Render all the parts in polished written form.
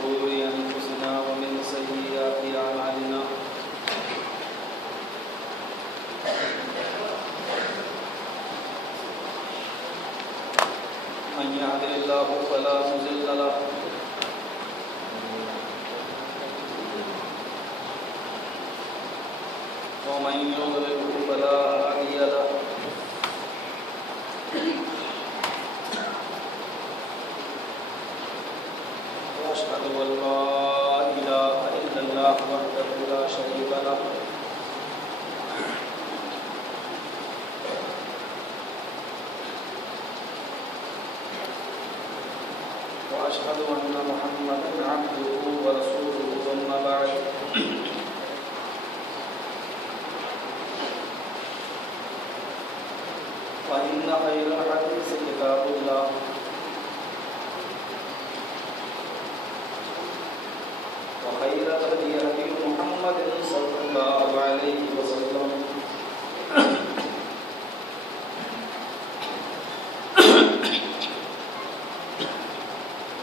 شرور أنفسنا ومن سيئات أعمالنا من يهده الله فلا مضل له ومن يضلل فلا هادي له وأشهد أن لا إله إلا الله وحده لا شريك له وأشهد أن محمدا عبده ورسوله ثم بعد فإن خير الحديث كتاب الله وخير الهدي هدي محمد صلى الله عليه وسلم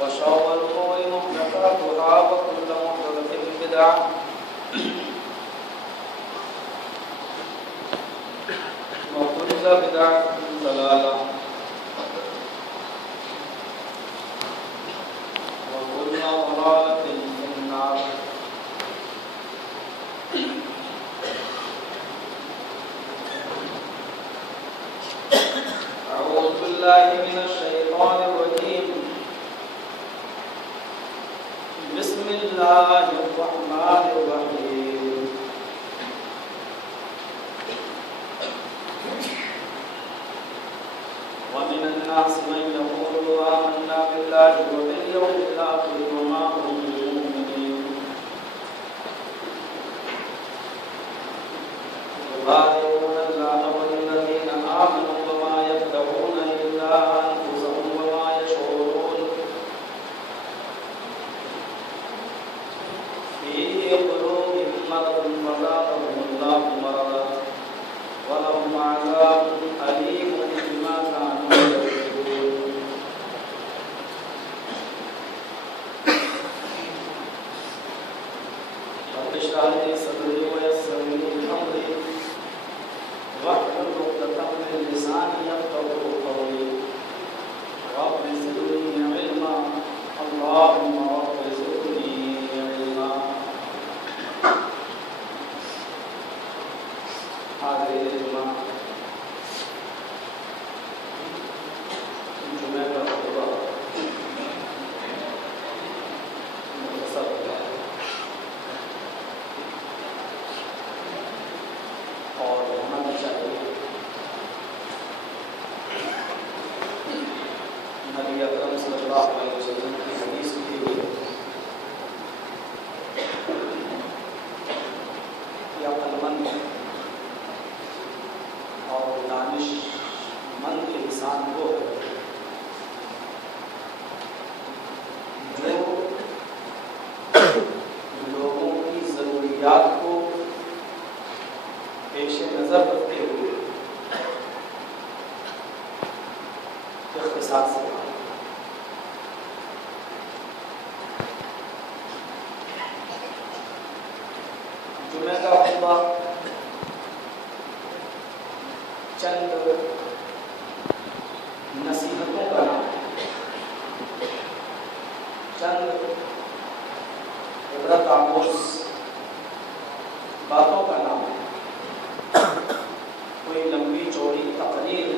وشر الأمور محدثاتها وكل محدثة بدعة وكل بدعة ضلالة وكل ضلالة في النار. أعوذ بالله من الشيطان الرجيم. بسم الله الرحمن الرحيم. ومن الناس من يقول آمنا بالله وباليوم الآخر وما هم بمؤمنين يخادعون الله والذين آمنوا وما يخدعون إلا أنفسهم وما يشعرون في قلوبهم مرض فزادهم الله مرضا ولهم عذاب أليم بما كانوا يكذبون. رب اشرح لي صدري ويسر لي أمري واحلل عقدة من لساني يفقهوا قولي رب زدني علما اللهم رب زدني علما. حاضرین جمعہ جمعہ کا خطبہ مختصر ہوتا ہے اور ہونا بھی چاہیے. نبی اکرم صلی اللہ علیہ وسلم کی حدیث کی ہوئی کہ عقل مند اور دانش مند کے انسان وہ ہے جو لوگوں کی ضروریات کو پیش نظر رکھتے ہوئے اقتصاد سے جمعہ کا خطبہ چند نصیحتوں کا نام ہے، چند عبرت آموز باتوں کا نام ہے. کوئی لمبی چوڑی تقریر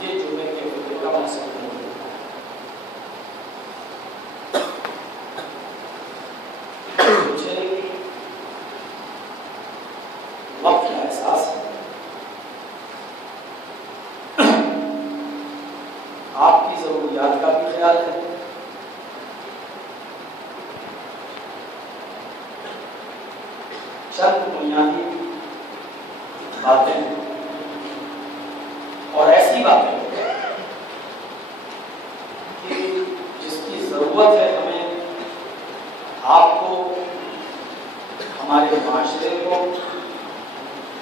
یہ جمعے کے خطبے کا مقصد نہیں ہے. مجھے وقت کا احساس ہے، آپ کی ضروریات کا بھی خیال ہے، چند بنیادی باتیں اور ایسی باتیں کہ جس کی ضرورت ہے ہمیں آپ کو، ہمارے معاشرے کو،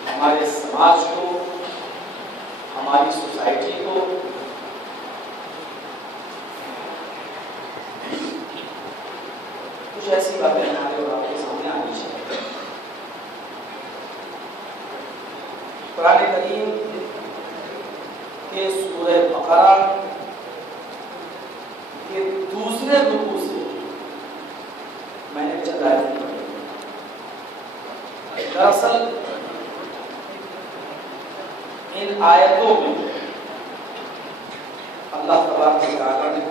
ہمارے سماج کو، ہماری سوسائٹی کو ایسی باتیں ہمارے اور آپ کے سامنے آنی چاہیے۔ قرآن کریم کے سورہ بقرہ کے دوسرے رکوع سے میں نے چند آیتیں پڑھی۔ دراصل ان آیتوں میں اللہ تبارک و تعالیٰ نے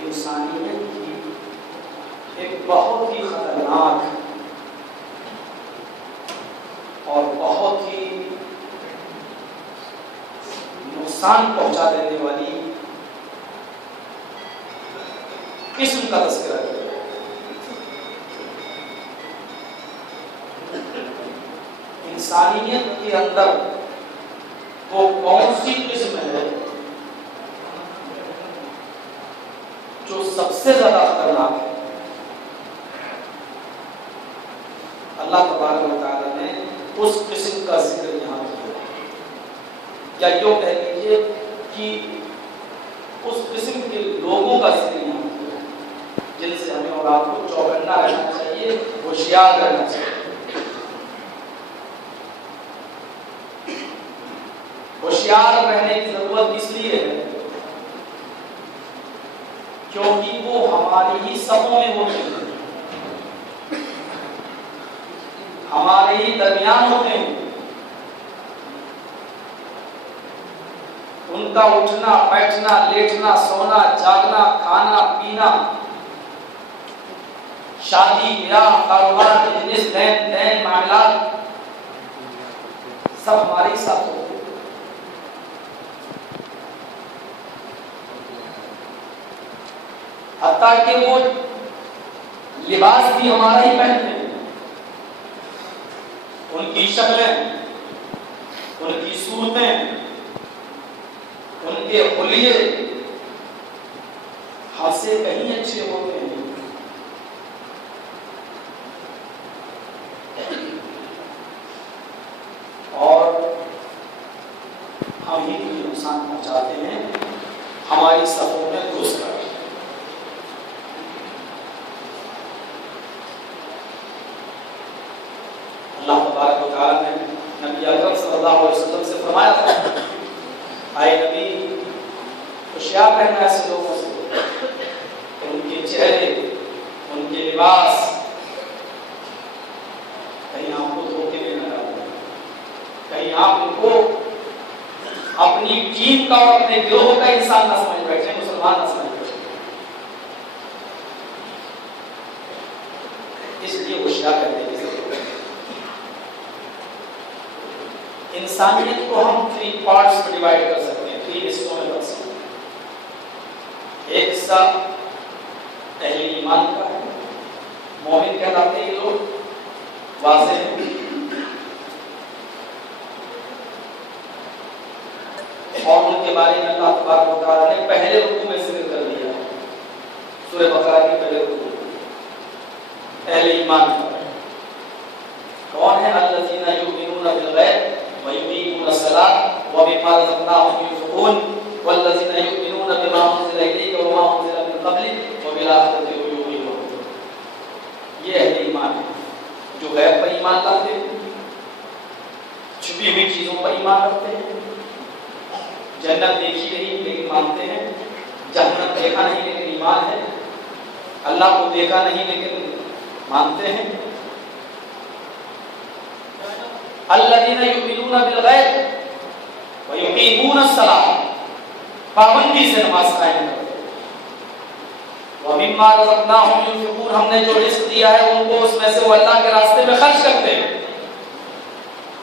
انسانیت کی ایک بہت ہی خطرناک اور بہت ہی نقصان پہنچا دینے والی قسم کا تذکرہ کیا۔ انسانیت کے اندر وہ کون سی قسم ہے جو سب سے زیادہ خطرناک ہے؟ اللہ تبارک و تعالیٰ نے اس قسم کا ذکر یہاں کیا، یا یوں کہہ لیجیے کہ اس قسم کے لوگوں کا ذکر یہاں کیا جن سے ہمیں اور آپ کو چوکنا رہنا چاہیے، ہوشیار رہنا چاہیے۔ ہوشیار رہنے کی ضرورت اس لیے ہے کیونکہ وہ ہماری ہی صفوں میں ہوتے ہیں، ہمارے ہی درمیان ہوتے ہیں۔ ان کا اٹھنا بیٹھنا لیٹنا سونا جاگنا کھانا پینا شادی بیاہ کاروبار بزنس لین دین معاملات سب ہمارے ہی ساتھ ہوتے ہیں۔ حتیٰ کہ وہ لباس بھی ہمارا ہی پہنتے ہیں، ان کی شکلیں ان کی صورتیں ان کے حلیے ہم سے کہیں اچھے ہوتے ہیں۔ اور ہم ہی نقصان پہنچاتے ہیں ہماری صفوں میں گھس کر۔ اللہ تبارک و تعالیٰ نے نبی اکرم صلی اللہ علیہ وسلم سے فرمایا تھا، آئے نبی ہوشیار رہنا ایسے لوگوں سے، ان کے چہرے ان کے لباس کہیں آپ کو دھوکے میں نہ ڈالیں، کہیں آپ ان کو اپنی ٹیم کا اور اپنے گروہ کا انسان نہ سمجھ بیٹھے، مسلمان نہ سمجھ بیٹھے۔ اس لیے ہوشیار رہنے کی ضرورت ہے۔ انسانیت کو ہم 3 پارٹس میں ڈیوائیڈ کر سکتے ہیں، 3 حصوں میں بن سکتے ہیں۔ ایک حصہ اہل ایمان کا ہے، مومن کہلاتے ہیں لوگ، واضح ہیں۔ اور ان کے بارے میں اللہ تبارک و تعالیٰ نے پہلے رکوع میں ذکر کر دیا ہے، سورہ بقرہ کے پہلے رکوع۔ اہل ایمان کا کون ہے؟ الذین یؤمنون بالغیب وَيُقِيمُونَ الصَّلَاةَ وَمِمَّا رَزَقْنَاهُمْ يُنْفِقُونَ وَالَّذِينَ يُؤْمِنُونَ بِمَا أُنزِلَ إِلَيْكَ وَمَا أُنزِلَ مِن قَبْلِكَ وَبِالْآخِرَةِ هُمْ يُوقِنُونَ۔ یہ اہل ایمان ہے جو غیب پر ایمان لاتے ہیں، چھپی ہوئی چیزوں پر ایمان رکھتے ہیں، جنت دیکھی نہیں لیکن مانتے ہیں، جہنم دیکھا نہیں لیکن ایمان ہے، اللہ کو دیکھا نہیں لیکن مانتے ہیں۔ الذین یؤمنون بالغیب ویقیمون الصلاۃ، پابندی سے نماز قائم کرتے ہیں۔ ومما رزقناہم ینفقون، ہم نے جو رزق دیا ہے ان کو اس میں سے وہ اللہ کے راستے میں خرچ کرتے ہیں۔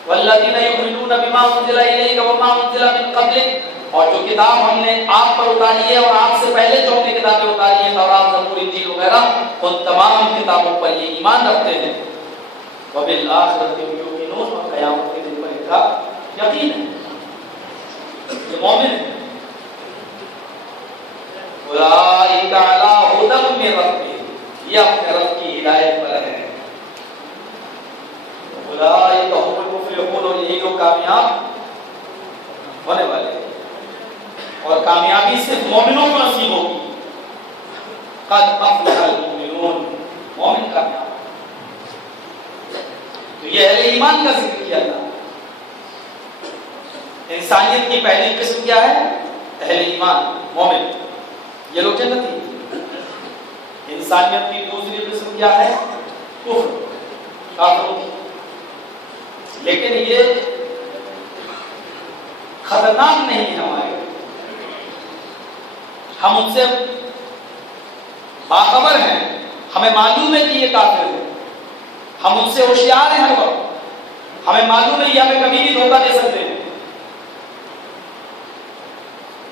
والذین یؤمنون بما انزل الیک وما انزل من قبلک، اور جو کتاب ہم نے آپ پر اتاری ہے اور آپ سے پہلے جو اپنی کتابیں اتاری ہیں، تورات زبور انجیل وغیرہ، ان تمام کتابوں پر یہ ایمان رکھتے ہیں۔ وبالآخرۃ ہم یوقنون، اور قیامت کے دن پر ان کا یقین ہے، یہ مومن ہے۔ اولئک علی ھدی من ربہم، یہ اپنے رب کی ہدایت پر ہیں۔ اولئک ھم المفلحون، اور یہی لوگ کامیاب ہونے والے ہیں، اور کامیابی صرف مومنوں کو نصیب ہوگی۔ قد افلح المؤمنون، مومن کامیاب۔ تو یہ اہل ایمان کا ذکر کیا اللہ۔ انسانیت کی پہلی قسم کیا ہے؟ اہل ایمان، مومن، یہ لوگ جنتی۔ انسانیت کی دوسری قسم کیا ہے؟ کفر، کافروں کی۔ لیکن یہ خطرناک نہیں ہے ہمارے، ہم ان سے باخبر ہیں، ہمیں معلوم ہے کہ یہ کافر ہے، ہم ان سے ہوشیار ہیں ہر وقت، ہمیں معلوم ہے یہ ہمیں کبھی بھی دھوکہ دے سکتے ہیں۔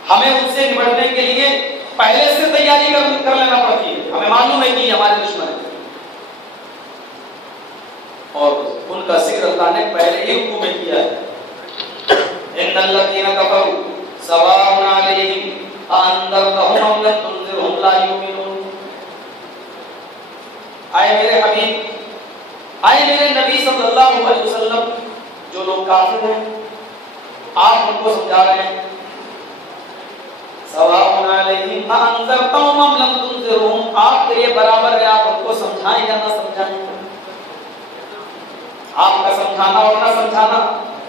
ہمیں ان سے نمٹنے کے لیے پہلے سے تیاری کر لینا پڑتی ہے، ہمیں معلوم ہے کہ یہ ہمارے دشمن ہیں۔ اور ان کا ذکر اللہ نے پہلے ہی رکوع میں کیا ہے، ان الذين كفروا سواء عليهم انذرتهم ام لم تنذرهم لا يؤمنون۔ اے میرے حبیب، اے میرے نبی صلی اللہ علیہ وسلم، جو لوگ کافر ہیں آپ ان کو سمجھا رہے ہیں، سواء علیہم انذرتهم ام لم تنذرهم، آپ کے لیے برابر ہے آپ ان کو سمجھائیں یا نہ سمجھائیں، آپ کا سمجھانا اور نہ سمجھانا،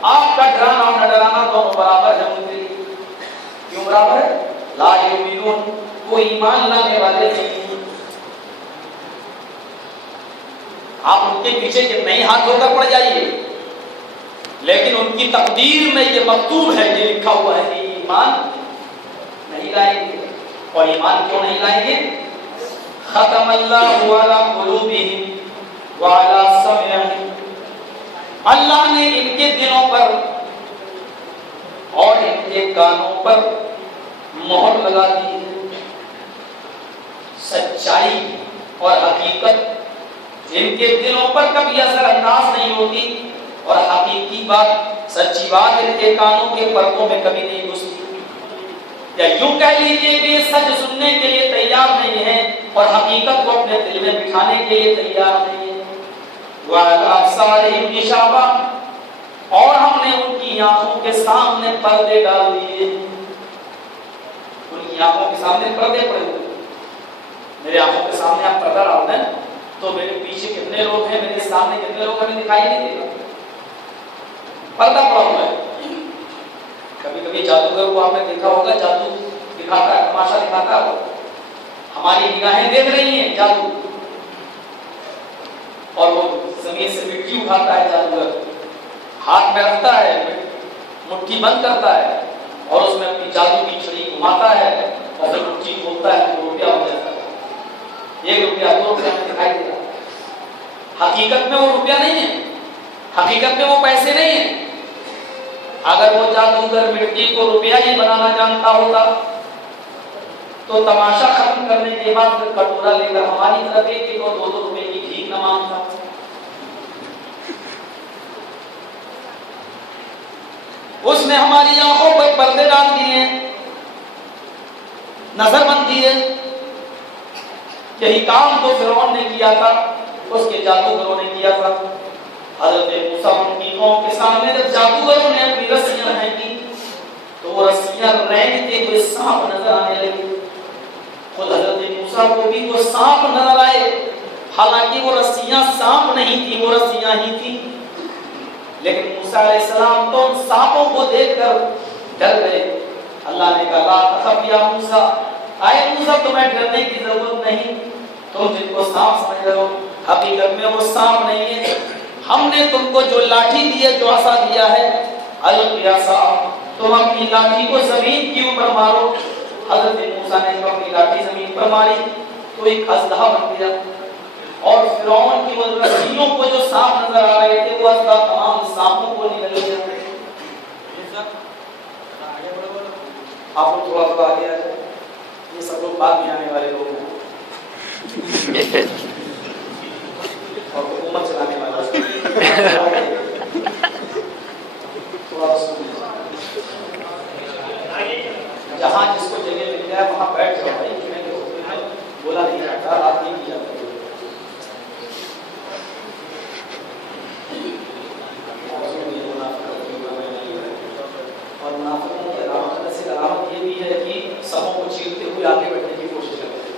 آپ کا ڈرانا اور نہ ڈرانا دونوں برابر ہے ان کے لیے۔ کیوں برابر ہے؟ لا یؤمنون، وہ ایمان لانے والے نہیں۔ آپ ان کے پیچھے کتنے ہی ہاتھ دھو کر پڑ جائیے، لیکن ان کی تقدیر میں یہ مکتوب ہے، یہ لکھا ہوا ہے کہ ایمان نہیں لائیں گے۔ اور ایمان کیوں نہیں لائیں گے؟ ختم اللہ علی قلوبہم وعلی سمعہم، اللہ نے ان کے دلوں پر اور ان کے کانوں پر مہر لگا دی ہے۔ سچائی اور حقیقت ان کے دلوں پر کبھی اثر انداز نہیں ہوتی، اور حقیقی بات، سچی بات ان کے کانوں کے پردوں میں کبھی نہیں گھستی۔ یا یوں کہہ لیجیے کہ سچ سننے کے لیے تیار نہیں ہے اور حقیقت کو اپنے دل میں بٹھانے کے لیے تیار نہیں ہے۔ وَعَلَىٰ أَبْصَارِهِمْ غِشَاوَةٌ، اور ہم نے ان کی آنکھوں کے سامنے پردے ڈال دیے۔ ان کی آنکھوں کے سامنے پردے پڑے ہوئے۔ میرے آنکھوں کے سامنے آپ پردہ ڈال دیں تو میرے پیچھے کتنے لوگ ہیں، میرے سامنے کتنے لوگ ہمیں دکھائی نہیں دے گا، پردہ پڑا ہوا ہے۔ کبھی کبھی جادوگر کو آپ نے دیکھا ہوگا، جادو دکھاتا ہے، تماشا دکھاتا ہے، ہماری نگاہیں دیکھ رہی ہیں جادو، اور وہ زمین سے مٹی اٹھاتا ہے جادوگر، ہاتھ میں رکھتا ہے، مٹھی بند کرتا ہے اور اس میں اپنی جادو کی چھڑی گھماتا ہے اور پھر مٹھی کھولتا ہے تو روپیہ ہو جاتا ہے، 1 روپیہ 2 روپیہ میں دکھائی دیتا ہے۔ حقیقت میں وہ روپیہ نہیں ہے، حقیقت میں وہ پیسے نہیں ہیں۔ اگر وہ جادوگر مٹی کو روپیہ ہی بنانا جانتا ہوتا تو تماشا ختم کرنے کے بعد پھر کٹورا لے کر ہماری طرف 1 اور 2 روپے کی بھیک نہ مانگتا۔ اس نے ہماری آنکھوں پر پردے ڈال دیے، نظر بند کیے۔ یہی کام تو فرعون نے کیا تھا، اس کے جادوگروں نے کیا تھا۔ حضرت موسیٰ ان کی قوم کے سامنے جب جادوگروں نے اپنی رسیاں پھینکی تو وہ رسیاں رینگتے ہوئے سانپ نظر آنے لگے۔ خود حضرت موسیٰ کو بھی وہ سانپ نظر آئے، حالانکہ وہ رسیاں سانپ نہیں تھی، وہ رسیاں ہی تھی۔ لیکن موسیٰ علیہ السلام تو ان سانپوں کو دیکھ کر ڈر گئے۔ اللہ نے کہا لا تخف یا موسیٰ، اے موسیٰ تمہیں ڈرنے کی ضرورت نہیں، تم جن کو سانپ سمجھ رہے ہو حقیقت میں وہ سانپ نہیں ہے۔ ہم نے تم کو جو لاٹھی دی ہے، جو عصا دیا ہے، القی عصاک، تم اپنی لاٹھی کو زمین کے اوپر مارو۔ حضرت موسیٰ نے جب اپنی لاٹھی زمین پر ماری تو ایک اژدہا بن گیا، اور فرعون کی وہ رسیوں کو جو سانپ نظر آ رہے تھے وہ اژدہا تمام سانپوں کو نگل گیا۔ آپ کو تھوڑا تھوڑا آگے آ جائے، یہ سب لوگ بعد میں آنے والے لوگ ہیں اور حکومت چلانے والے جہاں جس کو جگہ مل جائے وہاں بیٹھ جاؤ بھائی، بولا نہیں جاتا، آپ نہیں کیا اور منافقوں کی علامت یہ بھی ہے کہ سبوں کو چیرتے ہوئے آگے بڑھنے کی کوشش کرتے ہیں۔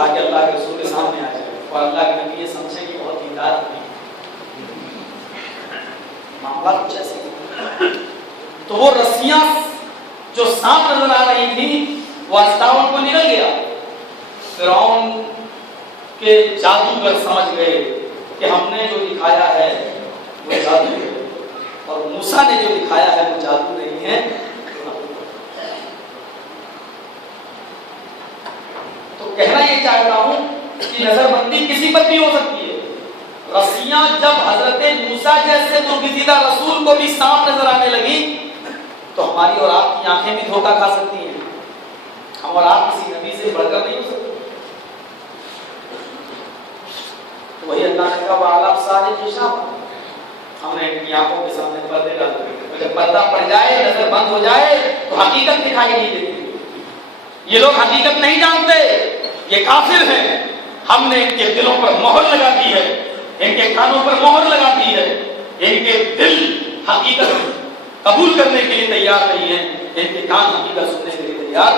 تاکہ اللہ کے رسول کے سامنے آ جائے اور اللہ کے نبی یہ سمجھے کہ بہت دیندار نہیں معاملہ کچھ ایسے. تو وہ رسیاں جو سانپ نظر آ رہی تھی وہ آستاؤں کو نکل گیا. فرعون کے جادوگر سمجھ گئے کہ ہم نے جو دکھایا ہے وہ جادو ہے اور موسیٰ نے جو دکھایا ہے وہ جادو نہیں ہے. تو کہنا یہ چاہتا ہوں کہ نظر بندی کسی پر بھی ہو سکتی ہے. رسیاں جب حضرت موسیٰ جیسے برگزیدہ رسول کو بھی سانپ نظر آنے لگی تو ہماری اور آپ کی آنکھیں بھی دھوکہ کھا سکتی ہیں. ہم اور آپ کسی نبی سے بڑھ کر نہیں ہو سکتے. تو وہی اللہ نے کہا وَعَلَىٰ أَبْصَارِهِمْ غِشَاوَةٌ. ہم نے ان کی آنکھوں کے سامنے پردے ڈال دیے. جب پردہ پڑ جائے نظر بند ہو جائے تو حقیقت دکھائی نہیں دیتی. یہ لوگ حقیقت نہیں جانتے, یہ کافر ہیں. ہم نے ان کے دلوں پر مہر لگا دی ہے, ان کے کانوں پر مہر لگا دی ہے. ان کے دل حقیقت قبول کرنے کے لیے تیار نہیں ہیں, ان کے کان حقیقت سننے کے لیے تیار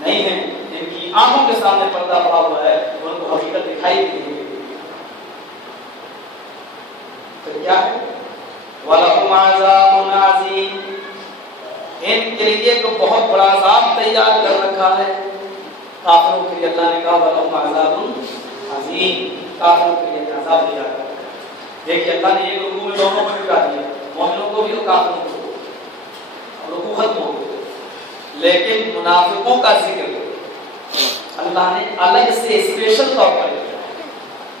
نہیں ہیں. ان کی آنکھوں کے سامنے پردہ پڑا ہوا ہے, ان کو حقیقت دکھائی نہیں دیتی. تو کیا ہے وَلَهُمْ عَذَابٌ عَظِيمٌ. ان کے لیے تو بہت بڑا عذاب تیار کر رکھا ہے. کافروں کے لیے اللہ نے کہا وَلَهُمْ عَذَابٌ عَظِيمٌ. کافروں کے لیے عذاب تیار کر رکھا ہے. دیکھیے اللہ نے ایک رکوع میں دونوں کو مٹا دیا, مومنوں کو بھی اور کافروں کو بھی. رکوع ختم ہو گیا. لیکن منافقوں کا ذکر اللہ نے الگ سے اسپیشل طور پر کیا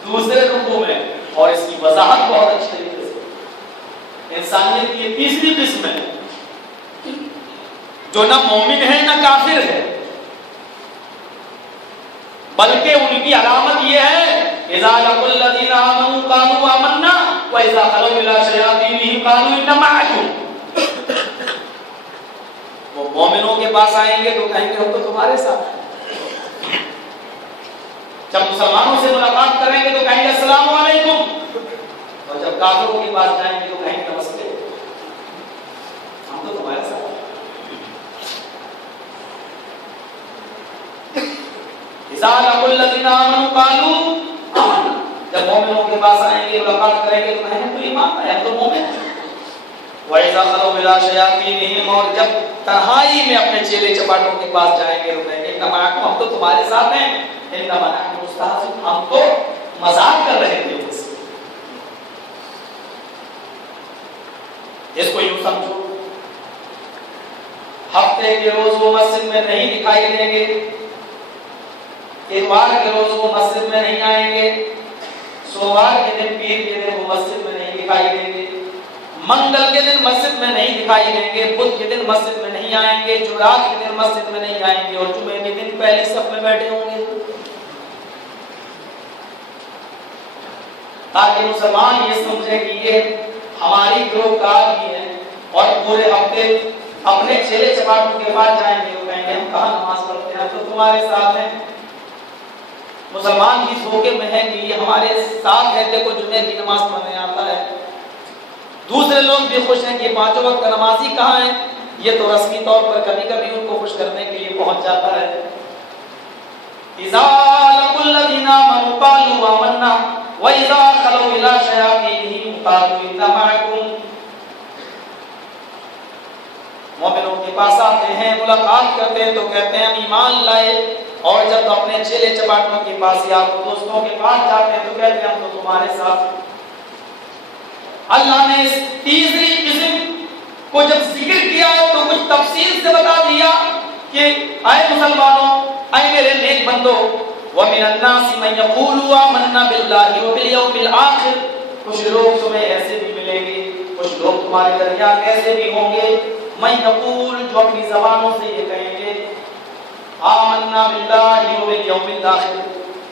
دوسرے رکوع میں, اور اس کی وضاحت بہت اچھی طریقے سے. انسانیت کی یہ تیسری قسم ہے جو نہ مومن ہے نہ کافر ہے, بلکہ ان کی علامت یہ ہے اذا لقوا الذين امنوا قالوا آمنا واذا خلوا الى شياطينهم قالوا انا معكم. وہ مومنوں کے پاس آئیں گے تو کہیں گے ہم تو تمہارے ساتھ ہیں. جب مسلمانوں سے ملاقات کریں گے تو کہیں گے السلام علیکم, اور جب کافروں کے پاس جائیں گے تو کہیں گے نمستے, ہم تو تمہارے ساتھ ہیں. اذا لقوا الذين امنوا قالوا آمنا. جب مومنوں کے پاس آئیں گے ملاقات کریں گے تو کہیں گے تو ایمان ہے, ہم تو مومن ہیں. وَإِذَا خَلَوْا إِلَىٰ شَيَاطِينِهِمْ. اور جب تنہائی میں اپنے چیلے چپاٹوں کے پاس جائیں گے تو کہیں گے إِنَّمَا نَحْنُ, ہم تو تمہارے ساتھ ہیں. إِنَّمَا نَحْنُ مُسْتَهْزِئُونَ, ہم تو مذاق کر رہے تھے. اس کو یوں سمجھو, ہفتے کے روز وہ مسجد میں نہیں دکھائی دیں گے, اتوار کے روز وہ مسجد میں نہیں آئیں گے, سوموار کے دن پیر کے دن وہ مسجد میں نہیں دکھائی دیں گے, منگل کے دن مسجد میں نہیں دکھائی دیں گے, بدھ کے دن مسجد میں نہیں آئیں گے, جمعرات کے دن مسجد میں نہیں آئیں گے, اور جمعے کے دن پہلی صف میں بیٹھے ہوں گے. تاکہ مسلمان یہ سمجھے کہ یہ ہماری گروہکار بھی ہے, اور پورے ہفتے اپنے چیلے چپاٹوں کے پاس جائیں گے تو کہیں گے ہم کہاں نماز پڑھتے ہیں, تو تمہارے ساتھ ہیں. مسلمان کی دھوکے میں ہے کہ یہ ہمارے ساتھ ہے, دیکھو جمعے کی نماز پڑھنے آتا ہے. دوسرے لوگ بھی خوش ہیں کہ پانچوں وقت کا نمازی کہاں ہے, یہ تو رسمی طور پر کبھی کبھی ان کو خوش کرنے کے لیے پہنچ جاتا ہے. اذا لقوا الذين آمنوا قالوا آمنا واذا خلوا الى شياطينهم قالوا انا معكم. مومنوں کے پاس آتے ہیں, ملاقات کرتے ہیں تو کہتے ہیں ہم ایمان لائے, اور جب اپنے چیلے چپاٹوں کے پاس یا دوستوں کے پاس جاتے ہیں تو کہتے ہیں ہم تو تمہارے ساتھ. اللہ نے اس تیسری قسم کو جب ذکر کیا تو کچھ تفصیل سے بتا دیا کہ اے مسلمانوں, اے میرے نیک بندو, وَمِنَ النَّاسِ مَن يَقُولُ آمَنَّا بِاللَّهِ وَبِالْيَوْمِ الْآخِرِ. کچھ لوگ تمہیں ایسے بھی ملیں گے, کچھ لوگ تمہارے درمیان ایسے بھی ہوں گے مَن يَقُولُ, جو اپنی زبانوں سے یہ کہیں گے آمَنَّا بِاللَّهِ وَبِالْيَوْمِ الْآخِرِ.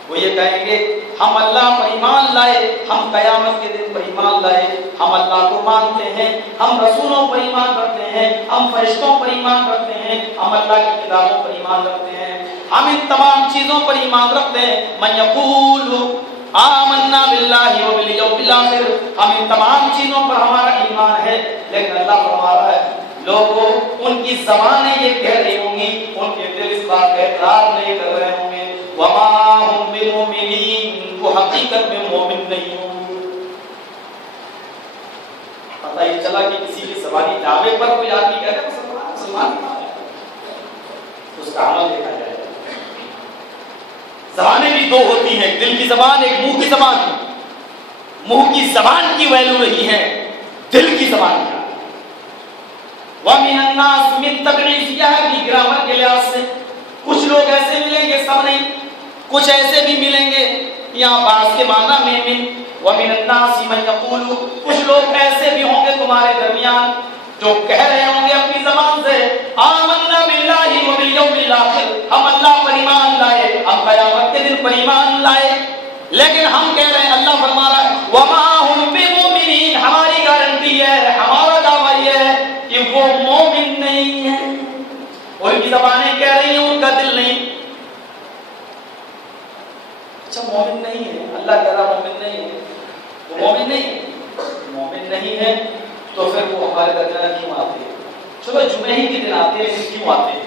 وہ یہ کہیں گے ہم اللہ پر ایمان لائے, ہم قیامت کے دن پر ایمان لائے, ہم اللہ کو مانتے ہیں, ہم رسولوں پر ایمان رکھتے ہیں, ہم فرشتوں پر ایمان رکھتے ہیں, ہم اللہ کی کتابوں پر ایمان رکھتے ہیں, ہم ان تمام چیزوں پر ایمان رکھتے ہیں. من یقول آمنا باللہ وبالیوم الآخر, ہم ان تمام چیزوں پر ہمارا ایمان ہے, لیکن اللہ فرما رہا ہے لوگوں ان کی زبانیں یہ کہہ رہی ہوں گی, ان کے دل اس بات کا اقرار نہیں کر رہے ہوں گے. وما هم بمؤمنین، وہ حقیقت میں مومن نہیں ہوں گے۔ پتہ یہ چلا کہ کسی کے زبانی دعوے پر کوئی آدمی کہتا ہے مسلمان اس کا عمل دیکھا جائے۔ زبانیں بھی دو ہوتی ہیں، دل کی زبان، ایک منہ کی زبان۔ منہ کی زبان کی ویلو نہیں ہے، دل کی زبان کا۔ وَمِنَ النَّاسِ مِن تَبْعِيضِ کی گرامر کے لحاظ سے کچھ لوگ ایسے ملیں گے، سب نہیں، کچھ ایسے بھی ملیں گے، یہاں بعض کے معنی میں من وَمِنَ النَّاسِ مَن يَقُولُ، کچھ لوگ ایسے بھی ہوں گے تمہارے درمیان جو کہہ رہے ہوں گے اپنی زبان سے آمنا باللہ وبالیوم الآخر، ہم اللہ پر ایمان لائے، ہم قیامت کے دن پر ایمان لائے، لیکن ہم کہہ رہے ہیں، اللہ فرما رہا ہے وما هم بمؤمنین، ہماری گارنٹی ہے، ہمارا دعویٰ یہ ہے کہ وہ مومن نہیں ہے۔ ان کی زبانیں کہہ رہی ہیں، ان کا دل نہیں۔ اچھا مومن نہیں ہے، اللہ کہہ رہا مومن نہیں ہے، وہ مومن نہیں ہے، مومن نہیں ہے تو پھر وہ ہمارے درمیان کیوں آتے ہیں؟ چلو جمعے ہی کے دن آتے ہیں، لیکن کیوں آتے ہیں؟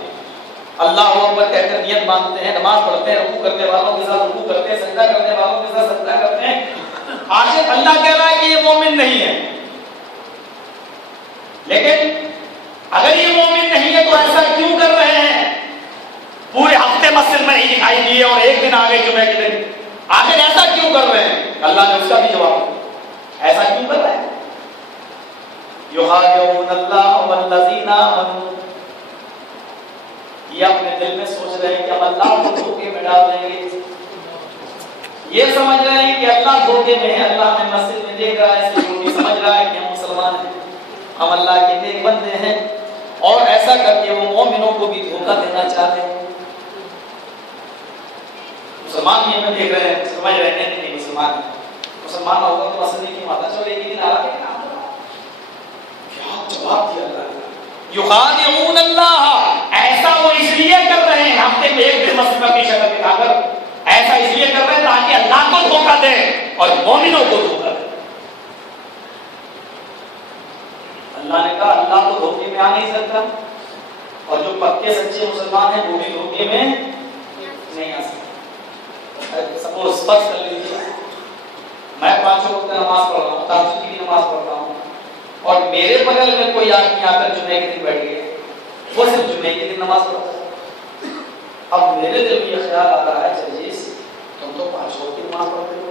اللہ اکبر کہہ کر نیت مانتے ہیں، نماز پڑھتے ہیں، رکوع کرنے والوں کے ساتھ رکوع کرتے ہیں، سجدہ کرنے والوں کے ساتھ سجدہ کرتے ہیں۔ آخر اللہ کہہ رہا ہے کہ یہ مومن نہیں ہے، لیکن اگر یہ مومن نہیں ہے تو ایسا کیوں کر رہے ہیں؟ پورے ہفتے مسجد میں نہیں دکھائی دیے اور ایک دن آگے جمعے کے دن، آخر ایسا کیوں کر رہے ہیں؟ اللہ نے اس کا بھی جواب دیا، ایسا کیوں کر رہے ہیں؟ یخادعون اللہ والذین آمنوا، یہ اپنے دل میں سوچ رہے ہیں کہ ہم اللہ کو دھوکے میں ڈال دیں گے، یہ سمجھ رہے ہیں کہ اللہ دھوکے میں ہے، اللہ ہمیں مسجد میں دیکھ رہا ہے، اس لیے سمجھ رہا ہے کہ ہم مسلمان ہیں، ہم اللہ کے نیک بندے ہیں، اور ایسا کر کے وہ مومنوں کو بھی دھوکہ دینا چاہتے ہیں۔ مسلمان یہ ہمیں دیکھ رہے ہیں، سمجھ رہے ہیں نہیں مسلمان ہے، مسلمان ہوگا تو مسجد کی ماتا چلو ایک دن آ رہا ہے، کیا جواب دیا اللہ نے؟ یخادعون اللہ، ایسا وہ اس لیے کر رہے ہیں، ہفتے میں ایک دن مسجد میں اپنی شکل دکھا کر ایسا اس لیے کر رہے ہیں تاکہ اللہ کو دھوکہ دے اور مومنوں کو دھوکہ دے۔ اللہ نے کہا اللہ تو دھوکے میں آ نہیں سکتا، اور جو پکے سچے مسلمان ہیں وہ بھی دھوکے میں نہیں آ سکتے۔ سپوز فرض کر لیجیے میں 5 وقت نماز پڑھ رہا ہوں، تہجد کی بھی نماز پڑھ رہا ہوں، اور میرے بغل میں کوئی آدمی آ کر جمعے کے دن بیٹھ گیا، وہ صرف جمعے کے دن نماز پڑھتا ہے۔ اب میرے دل میں یہ خیال آ رہا ہے چلیز تم تو 5 وقت کی نماز پڑھتے ہو،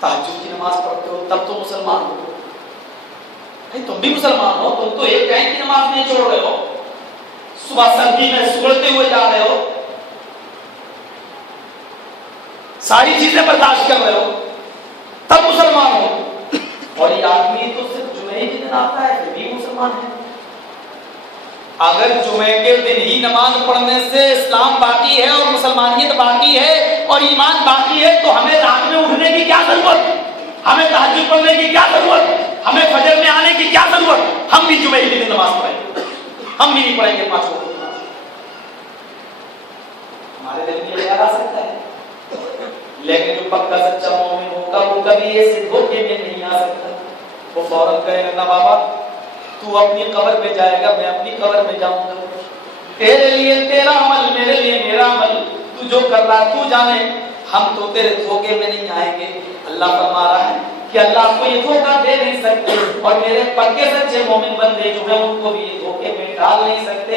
تہجد کی نماز پڑھتے ہو، تب تو مسلمان ہو، تم بھی مسلمان ہو، تم تو ایک ٹائم کی نماز نہیں چھوڑ رہے ہو، صبح سردی میں سگڑتے ہوئے جا رہے ہو، ساری چیزیں برداشت کر رہے ہو، تب مسلمان ہو، اور یہ آدمی تو صرف جمعے کے دن آتا ہے پھر بھی مسلمان ہے۔ اگر جمعے کے دن ہی نماز پڑھنے سے اسلام باقی ہے اور مسلمانیت باقی ہے اور ایمان باقی ہے تو ہمیں رات میں اٹھنے کی کیا ضرورت، ہمیں تہجد پڑھنے کی کیا ضرورت، ہمیں فجر میں آنے کی کیا ضرورت؟ ہم بھی جمعے کے دن نماز پڑھیں گے، ہم بھی نہیں پڑھیں گے 5 وقت کی نماز۔ ہمارے دل میں یہ خیال آ سکتا ہے، لیکن جو پکا سچا مومن ہوگا وہ کبھی ایسے دھوکے میں نہیں آ سکتا، وہ فوراً کہے گا نہ بابا تو اپنی قبر میں جائے گا، میں اپنی قبر میں جاؤں گا، تیرے لیے تیرا عمل، میرے لیے میرا عمل، تو جو کر رہا ہے تو جانے، ہم تو تیرے دھوکے میں نہیں آئیں گے۔ اللہ فرما رہا ہے کہ اللہ کو یہ دھوکہ دے نہیں سکتے، اور میرے پکے سچے مومن بندے جو ہیں ان کو بھی یہ دھوکے میں ڈال نہیں سکتے۔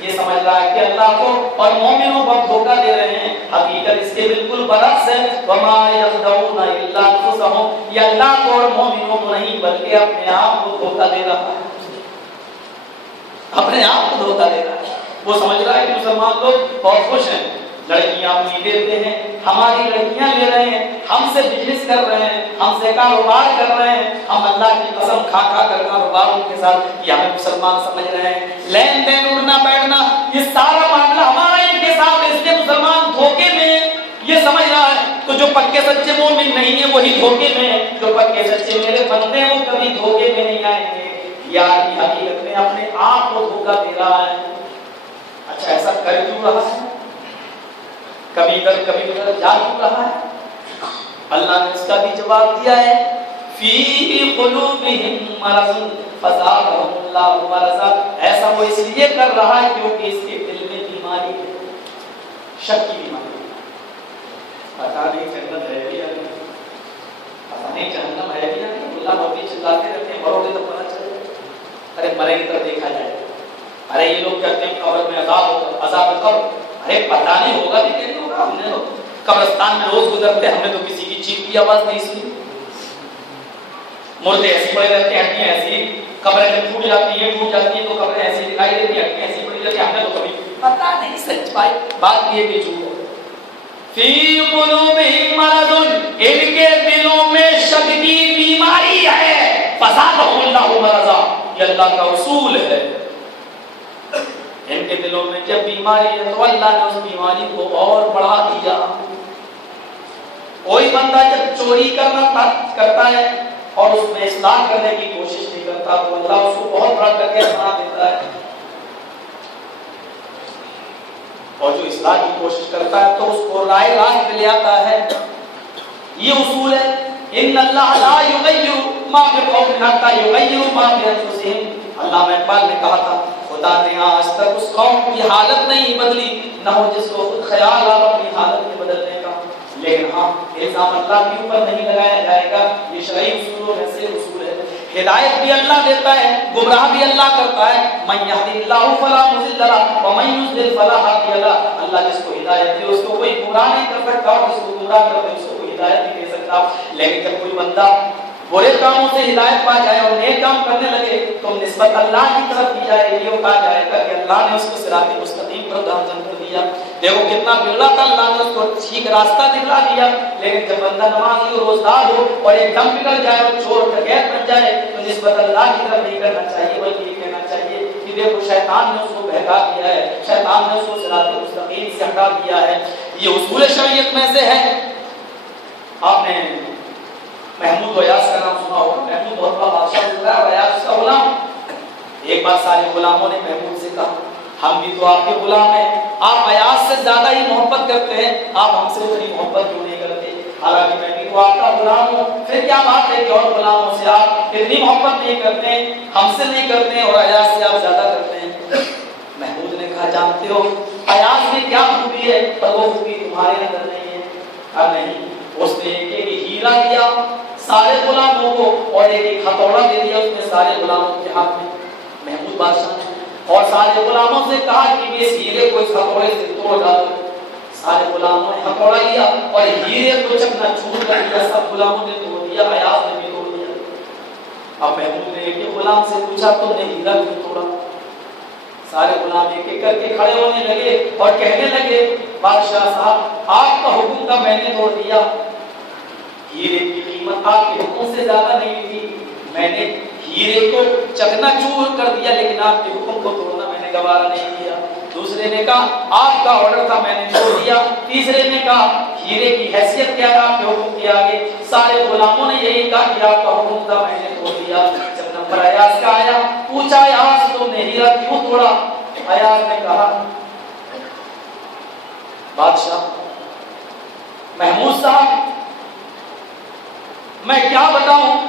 یہ سمجھ رہا ہے کہ اللہ کو اور مومنوں کو دھوکہ دے رہے ہیں، حقیقت اس کے بالکل برعکس ہے۔ وما يخدعون الا انفسهم، یہ اللہ کو اور مومنوں کو نہیں بلکہ اپنے آپ کو دھوکہ دے رہا ہے، اپنے آپ کو دھوکہ دے رہا ہے۔ وہ سمجھ رہا ہے کہ مسلمان لوگ بہت خوش ہیں، لڑکیاں اپنی دیتے ہیں، ہماری لڑکیاں لے رہے ہیں، ہم سے بزنس کر رہے ہیں، ہم سے کاروبار کر رہے ہیں، ہم اللہ کی قسم کھا کھا کر کاروبار ان کے ساتھ، یہ ہمیں مسلمان سمجھ رہے ہیں، لین دین اڑنا بیٹھنا یہ سارا معاملہ ہمارا ان کے ساتھ، اس لیے مسلمان دھوکے میں یہ سمجھ رہا ہے۔ تو جو پکے سچے مومن نہیں ہیں وہی دھوکے میں ہیں، جو پکے سچے میرے بندے ہیں وہ کبھی دھوکے میں نہیں آئیں گے۔ یار یہ حقیقت میں اپنے آپ کو دھوکہ دے رہا ہے۔ اچھا ایسا کر کیوں رہا ہے؟ کبھی ادھر کبھی ادھر جا کیوں رہا ہے؟ اللہ نے اس کا بھی جواب دیا ہے، فی قلوبہم مرض فزادہم اللہ مرضا، ایسا وہ اس لیے کر رہا ہے کیونکہ اس کے دل میں بیماری ہے، شک کی بیماری ہے۔ پتا نہیں جنت ہے بھی یا نہیں، پتا نہیں جہنم ہے بھی یا نہیں، اللہ بہت چلاتے رہتے ہیں، مرو گے تو پتا چلے گا، ارے مریں گے تو دیکھا جائے گا، ارے یہ لوگ کہتے ہیں قبر میں عذاب قبر، ارے پتا نہیں ہوگا بھی نہیں ہوگا، ہم نے تو قبرستان میں روز گزرتے، ہم نے تو کسی کی چیخ کی آواز نہیں سنی، مردے ایسے پڑے رہتے ہیں، ہڈیاں ایسی، قبریں جب ٹوٹ جاتی ہیں تو قبریں ایسی دکھائی دیتی ہیں، ہڈیاں ایسی پڑی رہتی ہیں، ہم نے تو کبھی پتا نہیں سچ پائی، بات یہ کہ جھوٹ فی قلوبہم مرض، ان کے دلوں میں شک کی بیماری ہے، فزادہم اللہ مرضا، یہ اللہ کا اصول ہے، ان کے دلوں میں جب بیماری ہے تو اللہ نے اس بیماری کو اور بڑھا دیا۔ کوئی بندہ جب چوری کرتا ہے اور اس میں اصلاح کرنے کی کوشش نہیں کرتا تو اللہ اس کو بہت بڑا کر کے بنا دیتا ہے، اور جو اصلاح کی کوشش کرتا ہے تو اس کو رائے راست پہ لے آتا ہے۔ یہ اصول ہے، ان اللہ لا یغیر ما بقوم حتی یغیروا ما بانفسہم، علامہ اقبال نے کہا تھا خدا نے آج تک اس قوم کی حالت نہیں بدلی نہ ہو جس کو خود خیال آ اپنی حالت میں بدلنے کا، لیکن ہاں الزام اللہ کے اوپر نہیں لگایا جائے گا، یہ شرعی اصولوں میں سے اصول ہے۔ ہدایت بھی اللہ دیتا ہے، گمراہ بھی اللہ کرتا ہے، من یہدی اللہ فلا مضل لہ ومن یضلل فلا ہادی لہ، اللہ جس کو ہدایت دے اس کو کوئی گمراہ نہیں کر سکتا اور جس کو گمراہ کر دے اس کو کوئی ہدایت نہیں دے سکتا۔ لیکن جب کوئی بندہ برے کاموں سے ہدایت پا جائے اور نیک کام کرنے لگے تو نسبت اللہ کی طرف دی جائے گی، وہ کہا جائے گا کہ اللہ نے اس کو صراط مستقیم پر گامزن کر دیا، دیکھو کتنا بگڑا تھا، اللہ نے اس کو ٹھیک راستہ دکھلا دیا۔ لیکن جب بندہ نمازی اور روزدار ہو اور ایک دم بگڑ جائے اور چور ڈکیت بن جائے تو نسبت اللہ کی طرف نہیں کرنا چاہیے، بلکہ یہ کہنا چاہیے کہ دیکھو شیطان نے اس کو بہکا دیا ہے، شیطان نے اس کو صراط مستقیم سے ہٹا دیا ہے۔ یہ اصول شریعت میں سے ہے۔ آپ نے محمود ویاس کا نام سنا ہوگا، محمود بہت بڑا بادشاہ گزرا ہے، ویاس کا غلام۔ ایک بار سارے غلاموں نے محمود سے کہا ہم بھی تو آپ کے غلام ہیں، آپ ایاز سے زیادہ ہی محبت کرتے ہیں، آپ ہم سے اتنی محبت کیوں نہیں کرتے؟ حالانکہ میں بھی تو آپ کا غلام ہوں، پھر کیا بات ہے کہ اور غلاموں سے آپ اتنی محبت نہیں کرتے ہیں، ہم سے نہیں کرتے ہیں اور ایاز سے آپ زیادہ کرتے ہیں؟ محمود نے کہا جانتے ہو ایاز میں کیا خوبی ہے پر وہ خوبی تمہارے اندر نہیں ہے؟ کہا نہیں، اس نے ایک ہیرا دیا سارے غلاموں کو اور ایک ہتھوڑا دے دیا اس میں سارے غلاموں کے ہاتھ میں، محمود بادشاہ نے، اور سارے غلاموں سے کہا کہ اس ہیرے کو اس ہتھوڑے سے توڑ ڈالو۔ سارے غلاموں نے ہتھوڑا لیا اور ہیرے کو چکنا چور کر دیا، سب غلاموں نے توڑ دیا، ایاز نے بھی توڑ دیا۔ اب محمود نے ایک غلام سے پوچھا تم نے ہیرا کیوں توڑا؟ سارے غلام ایک ایک کر کے کھڑے ہونے لگے اور کہنے لگے بادشاہ صاحب آپ کا حکم تھا میں نے توڑ دیا، ہیرے کی قیمت آپ کے حکم سے زیادہ نہیں تھی، میں نے ہیرے کو چکنا چور کر دیا لیکن آپ کے حکم کو توڑنا میں نے گوارا نہیں کیا۔ دوسرے نے کہا آپ کا آرڈر تھا میں نے چھوڑ دیا، تیسرے نے کہا ہیرے کی حیثیت کیا ہے آپ کے حکم کے آگے، سارے غلاموں نے یہی کہا کہ آپ کا حکم تھا میں نے توڑ دیا۔ جب نمبر ایاز کا آیا پوچھا ایاز تم نے ہیرا کیوں توڑا؟ ایاز نے کہا بادشاہ محمود صاحب میں کیا بتاؤں،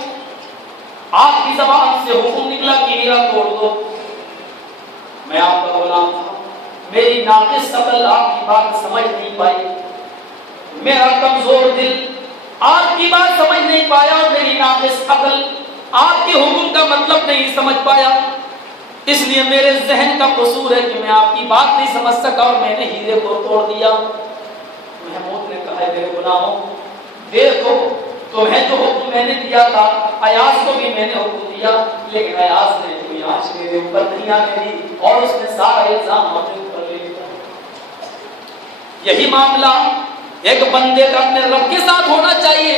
آپ کی زبان سے حکم نکلا کہ ہیرا توڑ دو، میں آپ کا غلام تھا، میری ناقص عقل آپ کی بات سمجھ نہیں پائی، میرا کمزور دل آپ کی بات سمجھ نہیں پایا اور میری ناقص عقل آپ کے حکم کا مطلب نہیں سمجھ پایا، اس لیے میرے ذہن کا قصور ہے کہ میں آپ کی بات نہیں سمجھ سکا اور میں نے ہیرے کو توڑ دیا۔ محمود نے کہا میرے غلاموں دیکھو تمہیں جو حکم میں نے دیا تھا ایاز کو بھی میں نے حکم دیا، لیکن ایاز نے کوئی آنچ میرے اوپر نہیں آنے دی اور اس نے سارا الزام اپنے اوپر لے لیا۔ یہی معاملہ ایک بندے کا اپنے رب کے ساتھ ہونا چاہیے،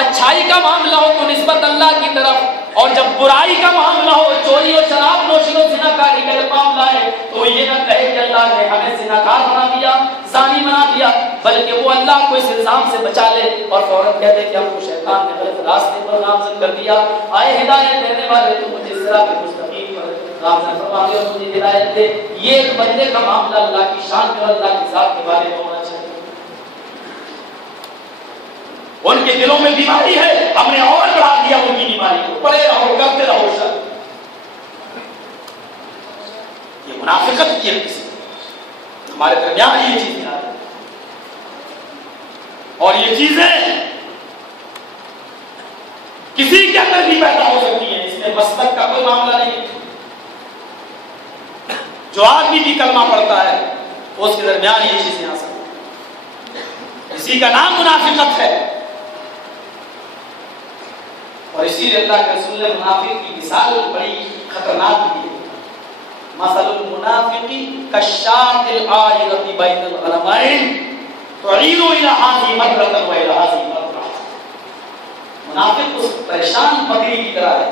اچھائی کا معاملہ ہو تو نسبت اللہ کی طرف، اور جب برائی کا معاملہ ہو چوری اور شراب نوشی اور زناکاری کا معاملہ ہے تو یہ نہ کہے کہ اللہ نے ہمیں زناکار بنا دیا، زانی بنا دیا، بلکہ وہ اللہ کو اس الزام سے بچا لے اور فوراً کہتے کہ ہم کو شیطان نے غلط راستے پر گامزن کر دیا، آئے ہدایت دینے والے تو مجھے صراط مستقیم پر گامزن فرما دے اور مجھے ہدایت دے۔ یہ ایک بندے کا معاملہ اللہ کی شان اور اللہ کی ذات کے بارے میں ہونا چاہیے۔ ان کے دلوں میں بیماری ہے، ہم نے اور بڑھا دیا ان کی بیماری کو، پڑے رہو کرتے رہو شر، یہ منافقت کی کسی ہمارے درمیان یہ چیز ہے۔ اور یہ چیزیں کسی کے اندر بھی پیدا ہو سکتی ہیں، اس میں مسلک کا کوئی معاملہ نہیں۔ جو آدمی بھی کلمہ پڑھتا ہے اس کے درمیان یہ چیزیں آ سکتی ہیں، اسی کا نام منافقت ہے۔ اور اسی لیے اللہ کے رسول نے منافق کی مثال بڑی خطرناک دی ہے، مثل المنافق کالشاة العائرة بین الغنمین تعیر الی ہذہ مرۃ و الی ہذہ مرۃ۔ منافق اس پریشان بکری کی طرح ہے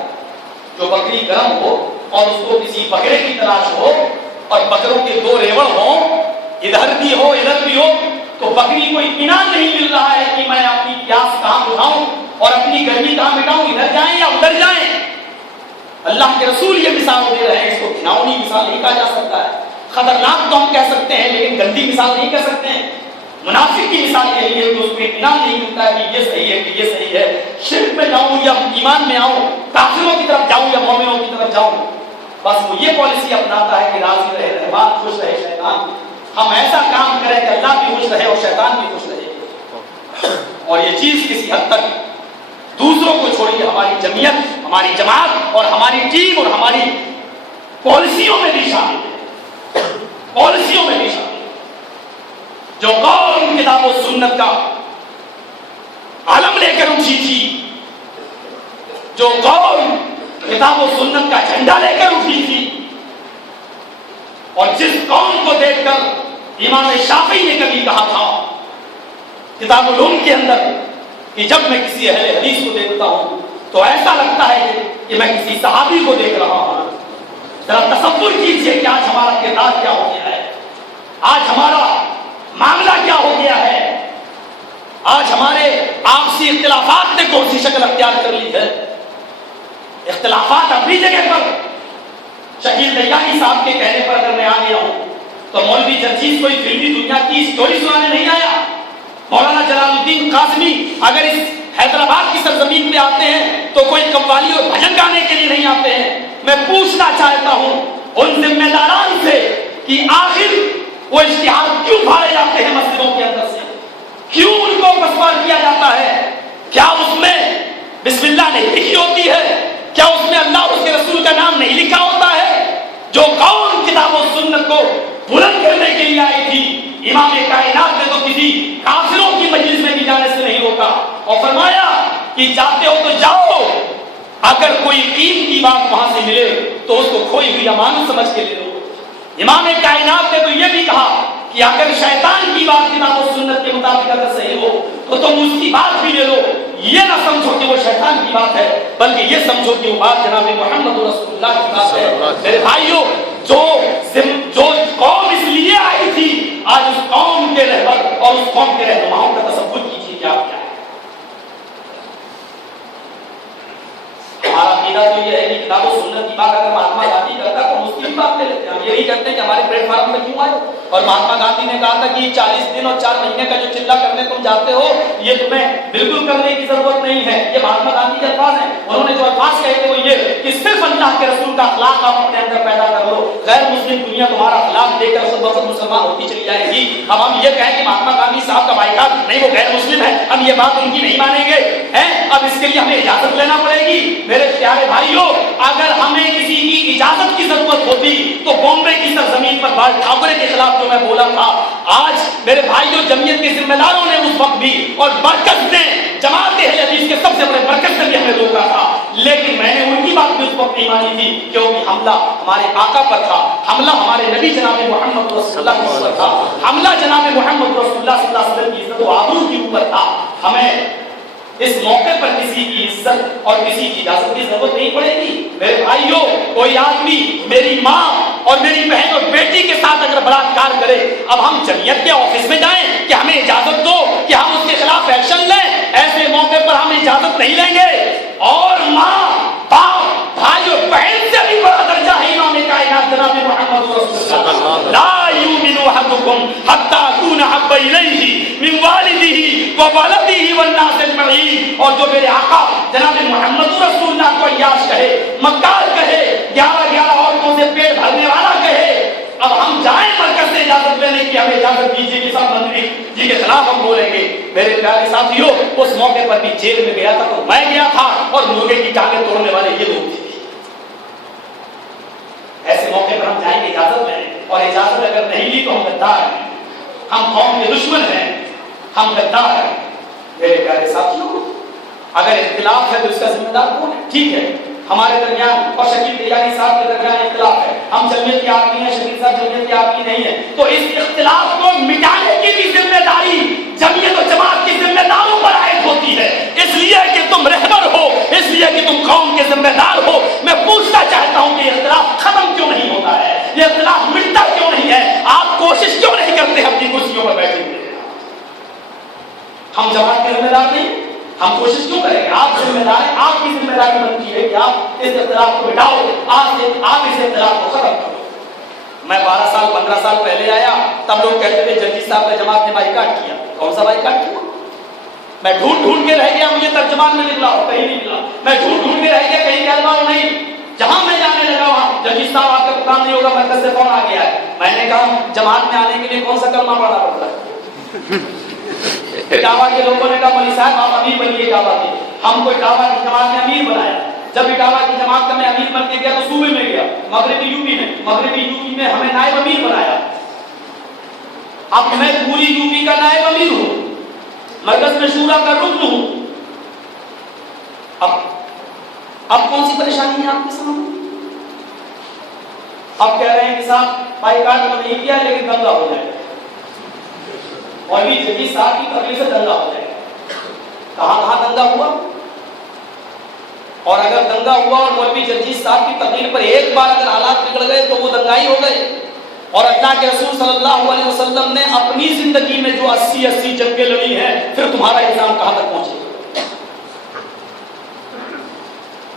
جو بکری گرم ہو اور اس کو کسی بکرے کی تلاش ہو اور بکروں کے دو ریوڑ ہوں، ادھر بھی ہو ادھر بھی ہو، تو بکری کو اطمینان نہیں مل رہا ہے کہ میں اپنی پیاس کہاں بجھاؤں اور اپنی گرمی کہاں مٹاؤں، ادھر جائیں یا ادھر جائیں۔ اللہ کے رسول یہ مثال دے رہے ہیں، اس کو گھناؤنی مثال نہیں کہا جا سکتا ہے، خطرناک تو ہم کہہ سکتے ہیں لیکن گندی مثال نہیں کہہ سکتے ہیں۔ منافق کی مثال یہ ہے کہ اس کو اطمینان نہیں ملتا کہ یہ صحیح ہے کہ یہ صحیح ہے، شرک میں جاؤں یا ایمان میں آؤں، کافروں کی طرف جاؤں یا مومنوں کی طرف جاؤں، بس وہ یہ پالیسی اپناتا ہے کہ راضی رہے رحمان، خوش رہے شیطان، ہم ایسا کام کریں کہ اللہ بھی خوش رہے اور شیطان بھی خوش رہے۔ اور یہ چیز کسی حد تک دوسروں کو چھوڑیے، ہماری جمعیت، ہماری جماعت اور ہماری ٹیم اور ہماری پالیسیوں میں بھی شامل ہے، پالیسیوں میں بھی شامل ہے۔ جو قوم کتاب و سنت کا علم لے کر اٹھی تھی، جو قوم کتاب و سنت کا جھنڈا لے کر اٹھی تھی، اور جس قوم کو دیکھ کر امام شافعی نے کبھی کہا تھا کتاب العلوم کے اندر کہ جب میں کسی اہل حدیث کو دیکھتا ہوں تو ایسا لگتا ہے کہ میں کسی صحابی کو دیکھ رہا ہوں۔ ذرا تصور کیجئے کہ آج ہمارا کردار کیا ہو گیا ہے، آج ہمارا معاملہ کیا ہو گیا ہے، آج ہمارے آپسی اختلافات نے کون سی شکل اختیار کر لی ہے۔ اختلافات اپنی جگہ پر، شکیل دیانی صاحب کے کہنے پر اگر میں آ گیا ہوں تو مولوی جرجیز کوئی فلمی دنیا کی اسٹوری سنانے نہیں آیا، مولانا جلال الدین قاسمی اگر اس حیدرآباد کی سرزمین پہ آتے ہیں تو کوئی قوالی اور بھجن گانے کے لیے نہیں آتے ہیں۔ میں پوچھنا چاہتا ہوں ان ذمہ داران سے کہ آخر وہ اشتہار کیوں پھاڑے جاتے ہیں مسجدوں کے اندر سے، کیوں ان کو پسپار کیا جاتا ہے؟ کیا اس میں بسم اللہ نہیں لکھی ہوتی ہے؟ کیا اس میں اللہ اور اس کے رسول کا نام نہیں لکھا ہوتا ہے؟ جو قوم کتاب و سنت کو بلند کرنے کے لیے آئی تھی، امام کائنات نے تو کسی کافروں کی مجلس میں بھی جانے سے نہیں روکا اور فرمایا کہ جاتے ہو تو جاؤ، اگر کوئی قیمتی بات وہاں سے ملے تو اس کو کھوئی ہوئی امانت سمجھ کے لے لو۔ امام کائنات نے تو یہ بھی کہا کہ اگر شیطان کی بات کتاب و سنت کے مطابق اگر صحیح ہو تو تم اس کی بات بھی لے لو، یہ نہ سمجھو کہ وہ شیطان کی بات ہے بلکہ یہ سمجھو کہ وہ بات جناب محمد رسول اللہ کی بات ہے۔ میرے بھائیوں، جو قوم اس لیے آئی تھی، آج اس قوم کے رہبر اور اس قوم کے رہنماؤں کا تصور کیجیے کیا کیا ہے۔ ہمارا عقیدہ تو یہ ہے کہ کتاب و سنت کی بات اگر مہاتما گاندھی کرتا تو اس کی بات لے لیتے ہیں۔ ہم یہ نہیں کرتے کہ ہمارے پلیٹ فارم میں کیوں آئے، اور مہاتما گاندھی نے کہا تھا کہ 40 دن اور 4 مہینے کا جو چلہ کرنے تم جاتے ہو یہ تمہیں بالکل کرنے کی ضرورت نہیں ہے۔ یہ مہاتما گاندھی کے الفاظ ہیں، انہوں نے جو الفاظ کہے تھے وہ یہ کہ صرف اللہ کے رسول کا اخلاق آپ اپنے اندر پیدا کر لو، غیر مسلم دنیا تمہارا اخلاق دے کر خود بخود مسلمان ہوتی چلی جائے گی۔ اب ہم یہ کہیں کہ مہاتما گاندھی صاحب کا بائیکاٹ نہیں، وہ غیر مسلم ہے، ہم یہ بات ان کی نہیں مانیں گے ہیں، اب اس کے لیے ہمیں اجازت لینا پڑے گی۔ میرے پیارے بھائیوں، اگر ہمیں کسی کی اجازت کی ضرورت ہوتی تو بامبے کی سرزمین پر بال ٹھاکرے کے خلاف جو میں بولا تھا، آج میرے بھائیوں جمعیت کے ذمہ داروں نے اس وقت بھی اور مرکز نے، جماعت اہل حدیث کے سب سے بڑے مرکز نے بھی ہمیں روکا تھا، لیکن میں نے ان کی بات بھی اس وقت نہیں مانی تھی کیونکہ حملہ ہمارے آقا پر تھا، حملہ ہمارے نبی جناب محمد رسول اللہ کے اوپر تھا، حملہ جناب محمد رسول اللہ صلی اللہ علیہ وسلم کی عزت و آبرو کے اوپر تھا۔ ہمیں اس موقع پر کسی کی عزت اور کسی کی اجازت کی ضرورت نہیں پڑے گی۔ میرے بھائیوں، کوئی آدمی میری ماں اور میری بہن اور بیٹی کے ساتھ اگر بلاತ್ಕಾರ کرے، اب ہم جمعیت کے آفس میں جائیں کہ ہمیں اجازت دو کہ ہم اس کے خلاف ایکشن لیں؟ ایسے موقع پر ہم اجازت نہیں لیں گے۔ اور ماں، باپ، بھائی اور بہن سے بھی بڑا درجہ ہے امام کائنات جناب محمد رسول اللہ۔ لا یؤمن احدکم حتی اکون احب الیہ من والدہ وولدہ والناس اجمعین۔ اور جو میرے آقا جناب محمد رسول اللہ کو عیاش کہے، مکار کہے، 11 عورتوں سے پیٹ بھرنے والا کہے، اب ہم جائیں مرکز سے اجازت لینے کہ ہمیں اجازت دیجیے کہ سب منتری جی کے خلاف ہم بولیں گے. میرے پیارے ساتھیوں اس موقع پر بھی جیل میں گیا تھا تو میں گیا تھا اور مرغے کی ٹانگیں توڑنے والے یہ لوگ تھے. ایسے موقع پر ہم جائیں گے اجازت لیں, اور اجازت اگر نہیں لی تو ہم غدار ہیں, ہم قوم کے دشمن ہیں, ہم غدار ہیں. میرے پیارے ساتھیوں اگر اختلاف ہے تو اس کا ذمہ دار کون ہے؟ ٹھیک ہے ہمارے درمیان اور شکیل تیجانی صاحب کے درمیان اختلاف ہے, ہم جمعیت کے آدمی ہیں, شکیل صاحب جمعیت کے آدمی نہیں ہے, تو اس اختلاف کو مٹانے کی بھی ذمہ داری جمعیت و جماعت کی ذمہ داروں پر عائد ہوتی ہے. اس لیے کہ تم رہبر ہو, اس لیے کہ تم قوم کے ذمہ دار ہو, میں پوچھنا چاہتا ہوں کہ یہ اختلاف ختم کیوں نہیں ہوتا ہے, یہ اختلاف مٹتا کیوں نہیں ہے, آپ کوشش کیوں نہیں کرتے اپنی کرسیوں پر بیٹھے ہوئے؟ ہم جماعت کے ذمہ دار نہیں, ہم کوشش کیوں کریں گے؟ آپ ذمہ دار ہیں, آپ کی ذمہ داری بنتی ہے کہ آپ اس اختلاف کو مٹاؤ, آپ اس اختلاف کو ختم کرو. میں 12 سال 15 سال پہلے آیا تب لوگ کہتے تھے جدید صاحب نے جماعت نے بائیکاٹ کیا. کون سا بائیکاٹ کیا؟ میں ڈھونڈ کے رہ گیا, مجھے ترجمان میں نکلا ہو کہیں نہیں ملا, میں ڈھونڈ کے رہ گیا کہیں کہلوا ہو نہیں. جہاں میں جانے لگا وہاں جدید صاحب آپ کا کام نہیں ہوگا, مرکز سے فون آ گیا ہے. میں نے کہا جماعت میں آنے کے لیے کون سا کلمہ پڑھنا پڑتا ہے؟ اٹاوا کے لوگوں نے کہا مولوی صاحب آپ امیر بنیے اٹاوا کے. ہم کو اٹاوا کی جماعت نے امیر بنایا. جب اٹاوا کی جماعت کا میں امیر بن کے گیا تو صوبے میں گیا, مغربی یوپی میں ہمیں نائب امیر بنایا. اب میں پوری یوپی کا نائب امیر ہوں, مرکز میں شورا کا رکن ہوں. اب کون سی پریشانی ہے آپ کے سامنے؟ اب کہہ رہے ہیں کہ صاحب بائیکاٹ تو نہیں کیا لیکن دنگا ہو جائے, اور بھی جدید صاحب کی تقریر سے دنگا ہو جائے. کہاں دنگا ہوا؟ اور اگر دنگا ہوا اور مولوی جدید صاحب کی تقریر پر ایک بار اگر حالات بگڑ گئے تو وہ دنگائی ہو گئے. اور اللہ کے رسول صلی اللہ علیہ وسلم نے اپنی زندگی میں جو 80 جنگیں لڑی ہیں, پھر تمہارا الزام کہاں تک پہنچے؟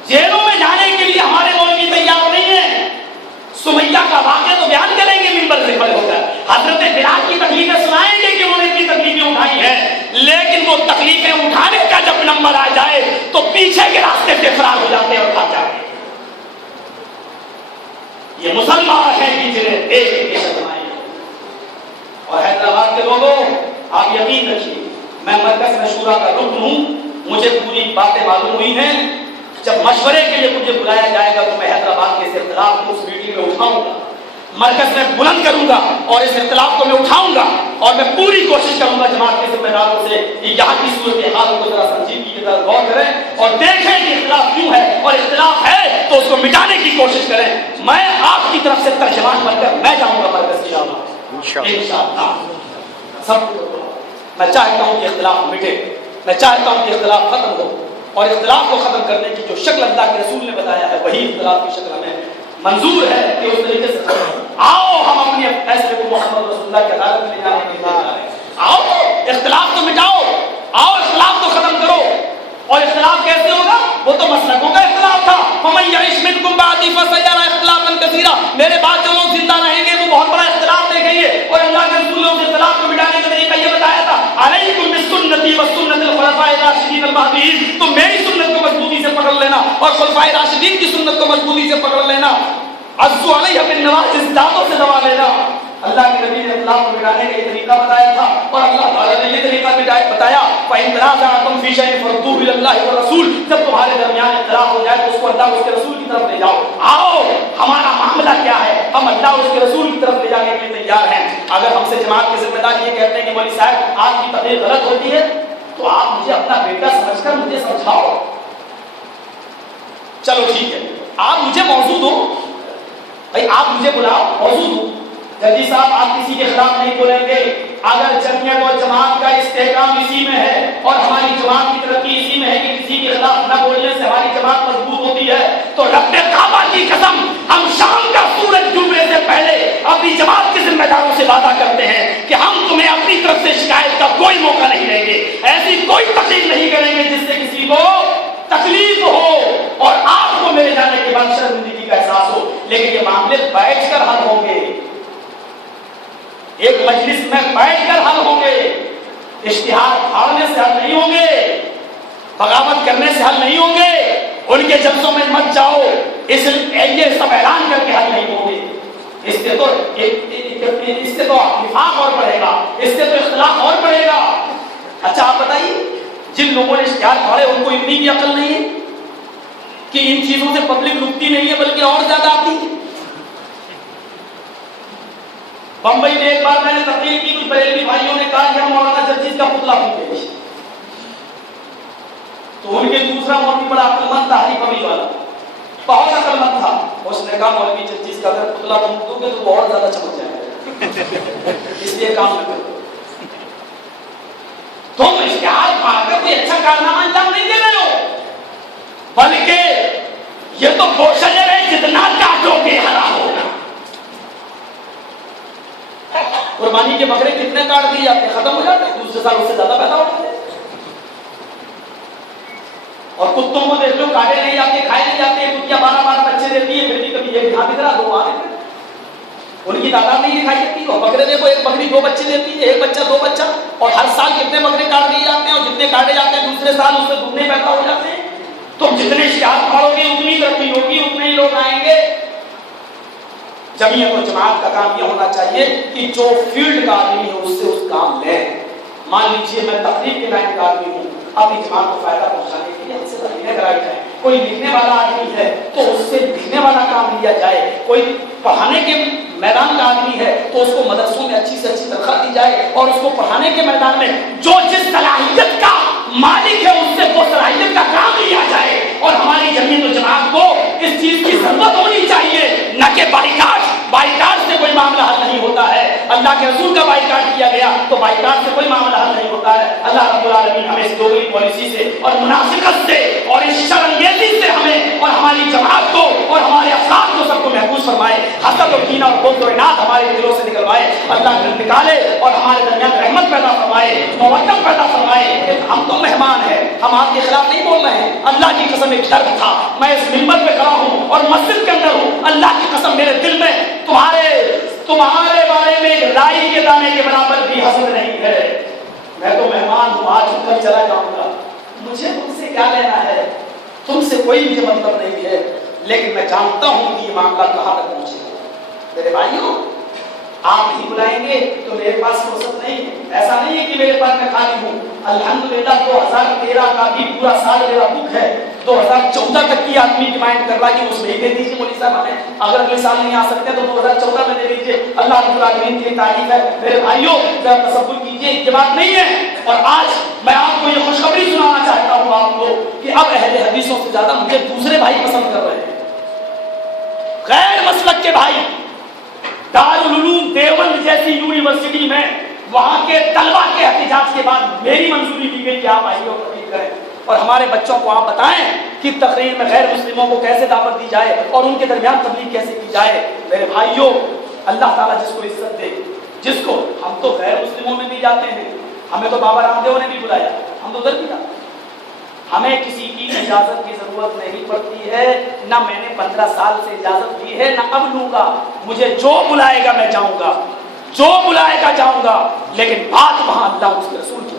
جیلوں میں جانے کے لیے ہمارے مولوی تیار نہیں ہیں. سمیہ کا واقعہ تو بیان کریں گے منبر سے کھڑے ہو کر, حضرت بلال کی تکلیفیں سنائیں گے کہ انہوں نے اتنی تکلیفیں اٹھائی ہیں, لیکن وہ تکلیفیں اٹھانے کا جب نمبر آ جائے تو پیچھے کے راستے سے فرار ہو جاتے ہیں اور بھاگ جاتے ہیں. یہ مسلمان ہیں کہ جنہیں دیکھ کے شرمائیں. اور حیدرآباد کے لوگوں آپ یقین رکھیے, میں مرکز میں شورا کا رکن ہوں, مجھے پوری باتیں معلوم ہوئی ہیں. جب مشورے کے لیے مجھے بلایا جائے گا تو میں حیدرآباد کے اس اختلاف کو اس میٹنگ میں اٹھاؤں گا, مرکز میں بلند کروں گا اور اس اختلاف کو میں اٹھاؤں گا. اور میں پوری کوشش کروں گا جماعت کے ذمہ داروں سے کہ یہاں کی صورتحال کو ذرا سنجیدگی کی طرف غور کریں اور دیکھیں کہ اختلاف کیوں ہے, اور اختلاف ہے تو اس کو مٹانے کی کوشش کریں. میں آپ کی طرف سے ترجمان بن کر میں جاؤں گا مرکز کی انشاءاللہ. سب میں چاہتا ہوں کہ اختلاف مٹے, میں چاہتا ہوں کہ اختلاف ختم ہو, اور اختلاف کو ختم کرنے کی جو شکل اللہ کے رسول نے بتایا ہے وہی اختلاف کی شکل ہمیں منظور ہے کہ اس طریقے سے آؤ ہم اپنے فیصلے کو محمد رسول اللہ کی عدالت میں جانے کے لیے تیار ہیں. آؤ اختلاف تو مٹاؤ, آؤ اختلاف تو ختم کرو. اور اختلاف کیسے ہوگا؟ وہ تو مسلکوں کا اختلاف تھا. وَمَن يَعِشْ مِنْكُمْ بَعْدِي فَسَيَرَىٰ اخْتِلَافًا كَثِيرًا. میرے بعد جو لوگ زندہ رہیں گے وہ بہت بڑا اختلاف دیکھیں گے. اور اللہ کے رسول نے اس اختلاف کو مٹانے کا طریقہ یہ بتایا تھا, عَلَيْكُمْ بِسُنَّتِي وَسُنَّتِ الْخُلَفَاءِ الرَّاشِدِينَ الْمَهْدِيِّينَ. تو میری سنت کو مضبوطی سے پکڑ لینا اور خلفائے راشدین کی سنت کو مضبوطی سے پکڑ لینا. عَضُّوا عَلَيْهَا بِالنَّوَاجِذِ, دانتوں سے دبا لینا. اللہ کے نبی نے اختلاف کو مٹانے کا یہ طریقہ بتایا تھا, اور اللہ تعالیٰ نے یہ طریقہ بتایا فَإِن تَنَازَعْتُمْ فِي شَيْءٍ فَرُدُّوهُ إِلَى اللَّهِ وَالرَّسُولِ. جب تمہارے درمیان اختلاف ہو جائے تو اس کو اللہ اور اس کے رسول کی طرف لے جاؤ. آؤ ہمارا معاملہ کیا ہے, ہم اللہ اور اس کے رسول کی طرف لے جانے کے لیے تیار ہیں. اگر ہم سے جماعت کے ذمہ دار یہ کہتے ہیں کہ مولوی صاحب آپ کی تقریر غلط ہوتی ہے تو آپ مجھے اپنا بیٹا سمجھ کر مجھے سمجھاؤ. چلو ٹھیک ہے, آپ مجھے موضوع دو, بھائی آپ مجھے بلاؤ, موضوع دو. جدید صاحب آپ کسی کے خلاف نہیں بولیں گے. اگر جمعیت اور جماعت کا استحکام اسی میں ہے اور ہماری جماعت کی ترقی اسی میں ہے کہ کسی کے خلاف نہ بولنے سے ہماری جماعت مضبوط ہوتی ہے, تو رب کعبہ کی قسم ہم شام کا سورج ڈوبنے سے پہلے اپنی جماعت کے ذمہ داروں سے وعدہ کرتے ہیں کہ ہم تمہیں اپنی طرف سے شکایت کا کوئی موقع نہیں دیں گے, ایسی کوئی تکلیف نہیں کریں گے جس سے کسی کو تکلیف ہو اور آپ کو میرے جانے کے بعد شرمندگی کا احساس ہو. لیکن یہ معاملے بیٹھ کر حل ہوں گے, ایک مجلس میں بیٹھ کر حل ہوں گے. اشتہار پھاڑنے سے حل نہیں ہوں گے, بغاوت کرنے سے حل نہیں ہوں گے, ان کے جلسوں میں مت جاؤ اس یہ سب اعلان کر کے حل نہیں ہوں گے. اس سے تو نفاق اور بڑھے گا، اس سے تو اختلاف اور بڑھے گا۔ اچھا آپ بتائیے، جن لوگوں نے اشتہار پھاڑے ان کو اتنی بھی عقل نہیں ہے کہ ان چیزوں سے پبلک رکتی نہیں ہے بلکہ اور زیادہ آتی ہے۔ بمبئی میں ایک بار میں نے تقریر کی، کچھ بریلوی بھائیوں نے کہا کہ ہم مولانا جرجیز کا پتلا پھونکیں، تو ان کے دوسرا مولوی بڑا عقل مند تھا، ہری پبی والا، بہت عقل مند تھا، اس نے کہا مولوی جرجیز کا اگر پتلا پھونک دو گے تو بہت زیادہ چمک جائے گا، اس لیے کام نہ کرو۔ تم اشتہار پا کر کوئی اچھا کارنامہ انجام نہیں دے رہے ہو، بلکہ یہ تو وہ شجر ہے جتنا کاٹو گے ہرا ہوگا۔ قربانی کے بکرے کتنے کاٹ دیے جاتے ہیں، ختم ہو جاتے ہیں، دوسرے سال اس سے زیادہ پیدا ہوتے ہیں۔ اور کتوں کو دیکھ لو، کاٹے نہیں جاتے، کھائے نہیں جاتے، کتیاں 12 بچے دیتی ہے، پھر بھی کبھی ایک کھا دے رہا، دو آ رہے، ان کی تعداد نہیں دکھائی دیتی۔ اور بکرے دیکھو، ایک بکری 2 بچے دیتی ہے، ایک بچہ 2 بچہ، اور ہر سال کتنے بکرے کاٹ دیے جاتے ہیں، اور جتنے کاٹے جاتے ہیں دوسرے سال اس سے دگنے پیدا ہو جاتے ہیں۔ تم جتنے اشتہار پھاڑو گے اتنی ترقی ہوگی، اتنے ہی لوگ آئیں گے۔ جمعیت و جماعت کا کام یہ ہونا چاہیے کہ جو فیلڈ کا آدمی ہے اس سے اس کام لیں۔ مان لیجیے میں تقریب کے لائن کا آدمی ہوں، اپنی جماعت کو فائدہ پہنچانے کے لیے ہم سے تقریریں کرائی جائیں، کوئی لکھنے والا آدمی ہے تو اس سے لکھنے والا کام لیا جائے، کوئی پڑھانے کے میدان کا آدمی ہے تو اس کو مدرسوں میں اچھی سے اچھی تنخواہ دی جائے، اور اس کو پڑھانے کے میدان میں جو جس صلاحیت کا مالک ہے اس سے وہ صلاحیت کا کام لیا جائے۔ اور ہماری جمعیت و جماعت کو اس چیز کی ضرورت ہونی چاہیے، نہ کہ بائیکاٹ سے کوئی معاملہ حل نہیں ہوتا ہے۔ اللہ کے رسول کا بائیکاٹ کیا گیا تو بائیکاٹ سے کوئی معاملہ حل نہیں ہوتا ہے۔ اللہ رب العالمین ہمیں اس دوغلی پالیسی سے اور منافقت سے اور اس شرانگیزی سے ہمیں اور ہماری جماعت کو اور ہمارے افراد کو سب کو محفوظ فرمائے، حسد و کینہ اور بغض و عناد ہمارے دلوں سے نکلوائے، اللہ نکالے اور ہمارے درمیان رحمت پیدا فرمائے، مودت پیدا فرمائے۔ ہم تو مہمان ہیں، ہم آپ کے خلاف نہیں بول رہے ہیں، اللہ کی قسم ایک درد تھا، میں اس منبر پہ کھڑا ہوں اور مسجد کے اندر ہوں، اللہ کی قسم میرے دل میں تمہارے بارے میں ایک رائی کے دانے کے برابر بھی حسد نہیں ہے۔ میں تو مہمان ہوں، آج کل چلا جاؤں گا، مجھے تم سے کیا لینا ہے، تم سے کوئی مجھے مطلب نہیں ہے، لیکن میں جانتا ہوں کہ یہ معاملہ کہاں تک پہنچے گا۔ میرے بھائیوں، آپ نہیں بلائیں گے تو میرے پاس فرصت نہیں ہے، ایسا نہیں ہے کہ میرے پاس میں خالی ہوں۔ الحمدللہ 2013 کا بھی پورا سال میرا بک ہے، 2014 تک کی آدمی ڈیمانڈ کر رہا ہے کہ اس میں ہی دے دیجیے مولوی صاحب ہمیں، اگر اگلے سال نہیں آ سکتے تو 2014 میں دے دیجیے۔ اللہ رب العالمین کی تعریف ہے۔ میرے بھائیوں ذرا تصور کیجیے، یہ بات نہیں ہے، اور آج میں آپ کو یہ خوشخبری سنانا چاہتا ہوں آپ کو کہ اب اہل حدیثوں سے زیادہ مجھے دوسرے بھائی پسند کر رہے ہیں، غیر مسلک کے بھائی۔ دارالعلوم دیوبند جیسی یونیورسٹی میں وہاں کے طلبہ کے احتجاج کے بعد میری منظوری دی گئی کہ آپ آئیے اور تقریر کریں، اور ہمارے بچوں کو آپ بتائیں کہ تقریر میں غیر مسلموں کو کیسے دعوت دی جائے اور ان کے درمیان تبلیغ کیسے کی جائے۔ میرے بھائیوں، اللہ تعالیٰ جس کو عزت دے، جس کو ہم تو غیر مسلموں میں بھی جاتے ہیں، ہمیں تو بابا رام دیو نے بھی بلایا، ہم تو ادھر بھی جاتے ہیں، ہمیں کسی کی اجازت کی ضرورت نہیں پڑتی ہے، نہ میں نے 15 سال سے اجازت لی ہے، نہ اب لوں گا۔ مجھے جو بلائے گا میں جاؤں گا، جو بلائے گا جاؤں گا، لیکن بات وہاں اللہ اس کے رسول کی،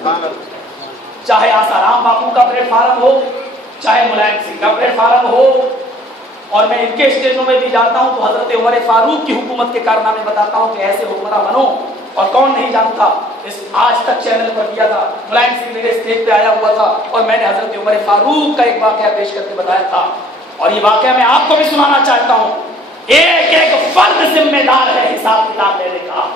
چاہے آسارام باپو کا پلیٹ فارم ہو، چاہے ملائم سنگھ کا پلیٹ فارم ہو، اور میں ان کے اسٹیجوں میں بھی جاتا ہوں تو حضرت عمر فاروق کی حکومت کے کارنامے بتاتا ہوں کہ ایسے حکمراں بنو، اور کون نہیں جانتا، اس آج تک چینل پر دیا تھا، ملائم سنگھ میرے اسٹیج پہ آیا ہوا تھا اور میں نے حضرت عمر فاروق کا ایک واقعہ پیش کر کے بتایا تھا، اور یہ واقعہ میں آپ کو بھی سنانا چاہتا ہوں۔ ایک ایک فرد ذمہ دار ہے حساب کتاب لینے کا۔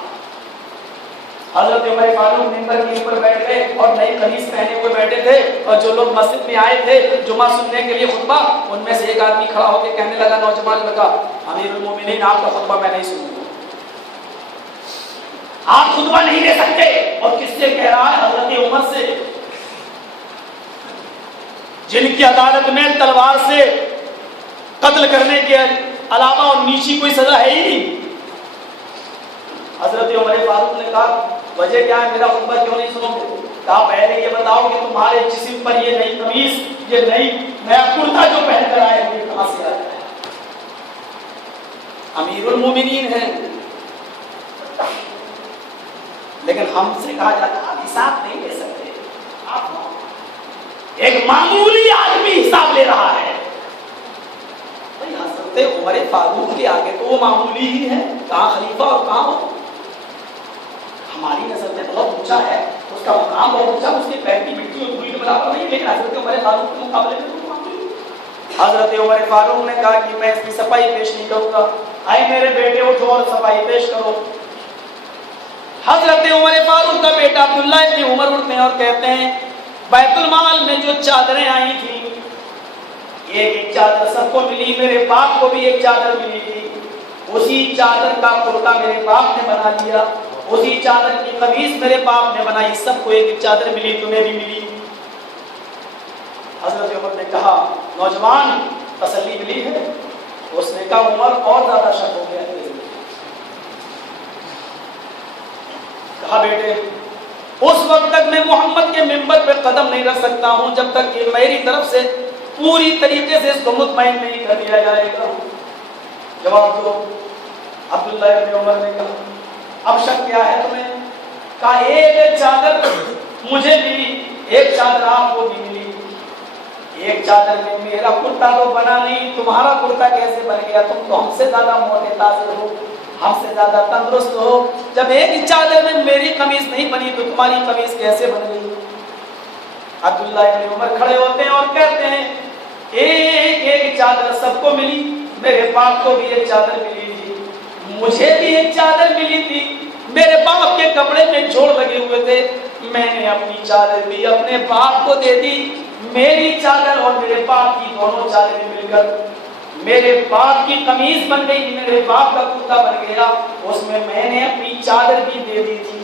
حضرت عمر فاروق منبر کے اوپر بیٹھ گئے اور نئی قمیص پہنے ہوئے بیٹھے تھے، اور جو لوگ مسجد میں آئے تھے جمعہ سننے کے لیے خطبہ، ان میں سے ایک آدمی کھڑا ہو کے کہنے لگا، نوجوان لگا، امیر المومنین آپ کا خطبہ میں نہیں سنوں گا، آپ خطبہ نہیں دے سکتے۔ اور کس سے کہہ رہا ہے؟ حضرت عمر سے، جن کی عدالت میں تلوار سے قتل کرنے کے علاوہ اور نیچی کوئی سزا ہے ہی نہیں۔ حضرت عمر فاروق نے کہا، وجہ کیا ہے، میرا خطبہ کیوں نہیں سنو گے؟ کہا پہلے یہ بتاؤ کہ تمہارے جسم پر یہ نئی قمیص، یہ نیا کرتا جو پہن کر آئے ہوئے کہاں سے آیا ہے؟ امیر المومنین ہیں، لیکن ہم سے کہا جاتا ہے آپ حساب نہیں لے سکتے، آپ ایک معمولی آدمی حساب لے رہا ہے۔ حضرت عمر فاروق کے آگے تو وہ معمولی ہی ہے، کہاں خلیفہ اور کہاں ہو؟ ہماری نظر میں بہت اونچا ہے، اس کا مقام بہت اونچا، اس کے پیر کی مٹی اور دھول کے برابر نہیں، لیکن حضرت عمر فاروق کے مقابلے میں تو معمولی۔ حضرت عمر فاروق نے کہا کہ میں اس کی صفائی پیش نہیں کروں گا، آئے میرے بیٹے اٹھو اور صفائی پیش کرو۔ حضرت عمر فاروق کا بیٹا عبداللہ ابن عمر اٹھتے ہیں اور کہتے ہیں بیت المال میں جو چادریں آئی تھیں، ایک چادر سب کو ملی، میرے باپ کو بھی ایک چادر ملی تھی، اسی چادر کا کرتا میرے باپ نے بنا لیا، اسی چادر کی قمیص میرے باپ نے بنائی، سب کو ایک چادر ملی، تمہیں بھی ملی۔ حضرت عمر نے کہا نوجوان تسلی ملی ہے؟ اس نے کہا عمر اور زیادہ شک ہو گیا ہے۔ کہا بیٹے اس وقت تک میں محمد کے منبر پہ قدم نہیں رکھ سکتا ہوں جب تک کہ میری طرف سے پوری طریقے سے اس کو مطمئن نہیں کر دیا جائے گا۔ جواب دو۔ عبداللہ ابن عمر نے کہا اب شک کیا ہے تمہیں؟ کہا ایک چادر مجھے ملی، ایک چادر آپ کو بھی ملی، ایک چادر میں میرا کرتا تو بنا نہیں، تمہارا کرتا کیسے بن گیا؟ تم تو ہم سے زیادہ موٹے تازے ہو، ہم سے زیادہ تندرست ہو، جب ایک چادر میں میری قمیص نہیں بنی تو تمہاری قمیص کیسے بن گئی؟ عبداللہ ابن عمر کھڑے ہوتے ہیں اور کہتے ہیں ایک ایک چادر سب کو ملی، میرے باپ کو بھی ایک چادر ملی تھی، مجھے بھی ایک چادر ملی تھی، میرے باپ کے کپڑے میں جوڑ لگے ہوئے تھے، میں نے اپنی چادر بھی اپنے باپ کو دے دی، میری چادر اور میرے باپ کی دونوں چادریں مل کر میرے باپ کی قمیص بن گئی، میرے باپ کا کرتا بن گیا، اس میں نے اپنی چادر بھی دے دی تھی۔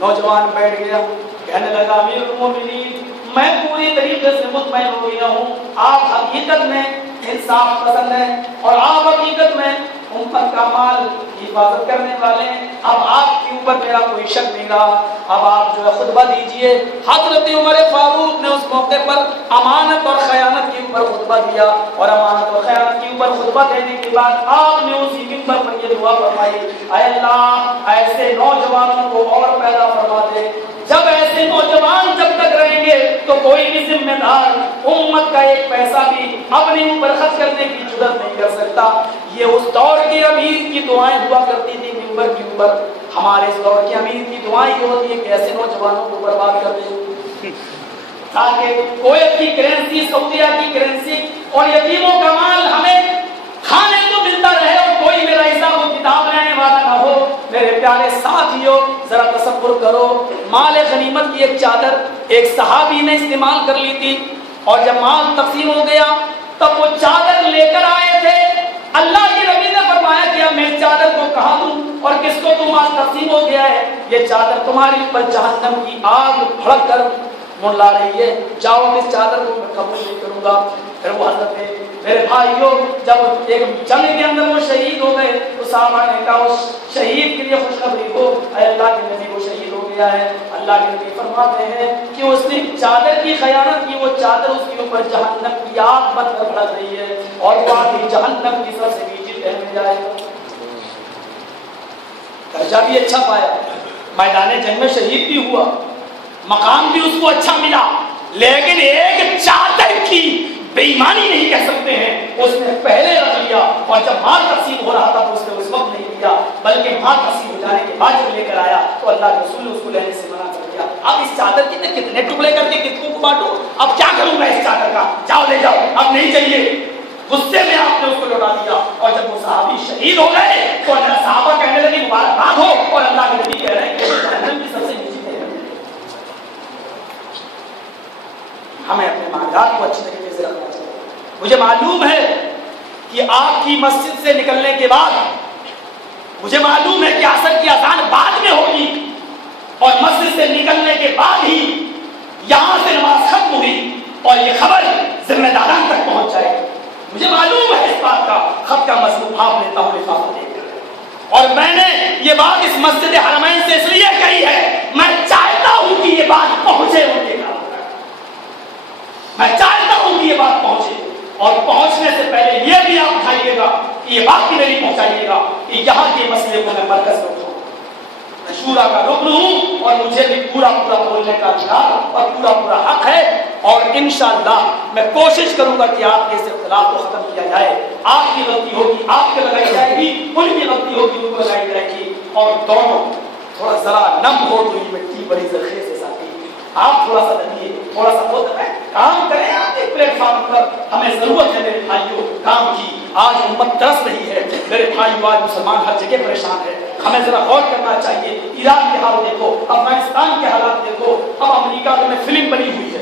نوجوان بیٹھ گیا، کہنے لگا امیر المومنین میں پوری طریقے سے مطمئن ہو گیا ہوں، آپ حقیقت میں انصاف پسند ہیں اور آپ حقیقت میں امت کا مال کی حفاظت کرنے والے ہیں، اب آپ کے اوپر میرا کوئی شک نہیں رہا، اب آپ جو ہے خطبہ دیجئے۔ حضرت عمر فاروق نے اس موقع پر امانت اور خیانت کے اوپر خطبہ دیا، اور امانت اور خیانت کے اوپر خطبہ دینے کے بعد آپ نے اسی منبر پر یہ دعا فرمائی اے اللہ ایسے نوجوانوں کو اور پیدا فرما دے، جب ایسے نوجوان جب تک رہیں گے تو کوئی بھی ذمہ دار امت کا ایک پیسہ بھی اپنے اوپر خرچ کرنے کی جرات نہیں کر سکتا۔ یہ اس دور کے امیر کی دعائیں ہوا کرتی تھی منبر کے اوپر، ہمارے اس دور کے امیر کی دعائیں یہ ہوتی ہے کہ ایسے نوجوانوں کو برباد کر دیں تاکہ کویت کی کرنسی، سعودیہ کی کرنسی اور یتیموں کا مال ہمیں کھانے کو ملتا رہے اور کوئی میرا حساب و کتاب لینے والا نہ ہو۔ میرے پیارے ساتھیوں ذرا تصور کرو، مال غنیمت کی ایک چادر ایک صحابی نے استعمال کر لی تھی، اور جب مال تقسیم ہو گیا تب وہ چادر لے کر آئے تھے، اللہ کے نبی نے فرمایا کہ اب میں چادر کو کہاں دوں اور کس کو تم مال تقسیم ہو گیا ہے، یہ چادر تمہاری اوپر جہنم کی آگ بھڑک کر منڈلا رہی ہے، جاؤ اس چادر کو میں قبول نہیں کروں گا۔ پھر وہ حضرت میرے بھائیوں جب ایک جنگ کے اندر وہ شہید ہو گئے تو صحابہ نے کہا اس شہید کے لیے خوشخبری ہو، اے اللہ کے نبی وہ شہید ہو گیا ہے۔ اللہ کے نبی فرماتے ہیں کہ اس نے چادر کی خیانت کی، وہ چادر اس کے اوپر جہنم کی آگ بن کر بھڑک رہی ہے اور وہ آدمی جہنم کی سب سے نیچی تہہ میں جائے گا۔ درجہ بھی اچھا پایا، میدان جنگ میں شہید بھی ہوا، مقام بھی اس کو اچھا ملا، لیکن ایک چادر کی بے ایمانی نہیں کہہ سکتے ہیں، اس نے پہلے رکھ لیا، اور جب مال تقسیم ہو رہا تھا تو اس نے اس وقت نہیں لیا، بلکہ مال تقسیم ہو جانے کے بعد جب لے کر آیا تو اللہ کے رسول نے اس کو لینے سے منع کر دیا۔ اب اس چادر کے کتنے ٹکڑے کر کے کتنوں کو بانٹوں، اب کیا کروں میں اس چادر کا، جاؤ لے جاؤ، اب نہیں چاہیے۔ غصے میں آپ نے اس کو لوٹا دیا، اور جب وہ صحابی شہید ہو گئے تو اللہ صحابہ کہنے لگے مبارکباد ہو، اور اللہ کے نبی کہہ رہے ہیں کہ جہنم کی سب سے نیچی ہے۔ ہمیں اپنے معاملات کو اچھی طریقے سے رکھنا چاہیے۔ مجھے معلوم ہے کہ آپ کی مسجد سے نکلنے کے بعد مجھے معلوم ہے کہ عصر کی اذان بعد میں ہوگی، اور مسجد سے نکلنے کے بعد ہی یہاں سے نماز ختم ہوئی اور یہ خبر ذمہ داران تک پہنچ جائے گی۔ مجھے معلوم ہے اس بات کا، خط کا مضمون آپ لیتا ہوں لفافہ دے کر، اور میں نے یہ بات اس مسجد حرمین سے اس لیے کہی ہے، میں چاہتا ہوں کہ یہ بات پہنچے ان کے گھر، میں چاہتا ہوں کہ یہ بات پہنچے، اور پہنچنے سے پہلے یہ بھی آپ اٹھائیے گا کہ یہ بات بھی میری پہنچائیے گا کہ یہاں کے مسئلے کو میں مرکز میں اٹھاؤں۔ شورا کا رکن ہوں اور مجھے بھی پورا بولنے کا ادھیکار اور پورا حق ہے، اور انشاءاللہ میں کوشش کروں گا کہ آپ کے اس اختلاف کو ختم کیا جائے۔ آپ کی غلطی ہوگی آپ کے لگائی جائے گی، ان کی غلطی ہوگی ان کو لگائی جائے گی، اور دونوں تھوڑا ذرا نم ہو تو یہ مٹی بڑی زرخیز ہے ساتھی، آپ تھوڑا سا لگیے، تھوڑا سا ہوتا ہے کام کریں آپ کے پلیٹ فارم پر، ہمیں ضرورت ہے میرے بھائیوں کام کی۔ آج امت ترس رہی ہے میرے بھائیوں، آج مسلمان ہر جگہ پریشان ہے، ہمیں ذرا غور کرنا چاہیے۔ ایران کے حال دیکھو، افغانستان کے حالات دیکھو، اب امریکہ میں فلم بنی ہوئی ہے،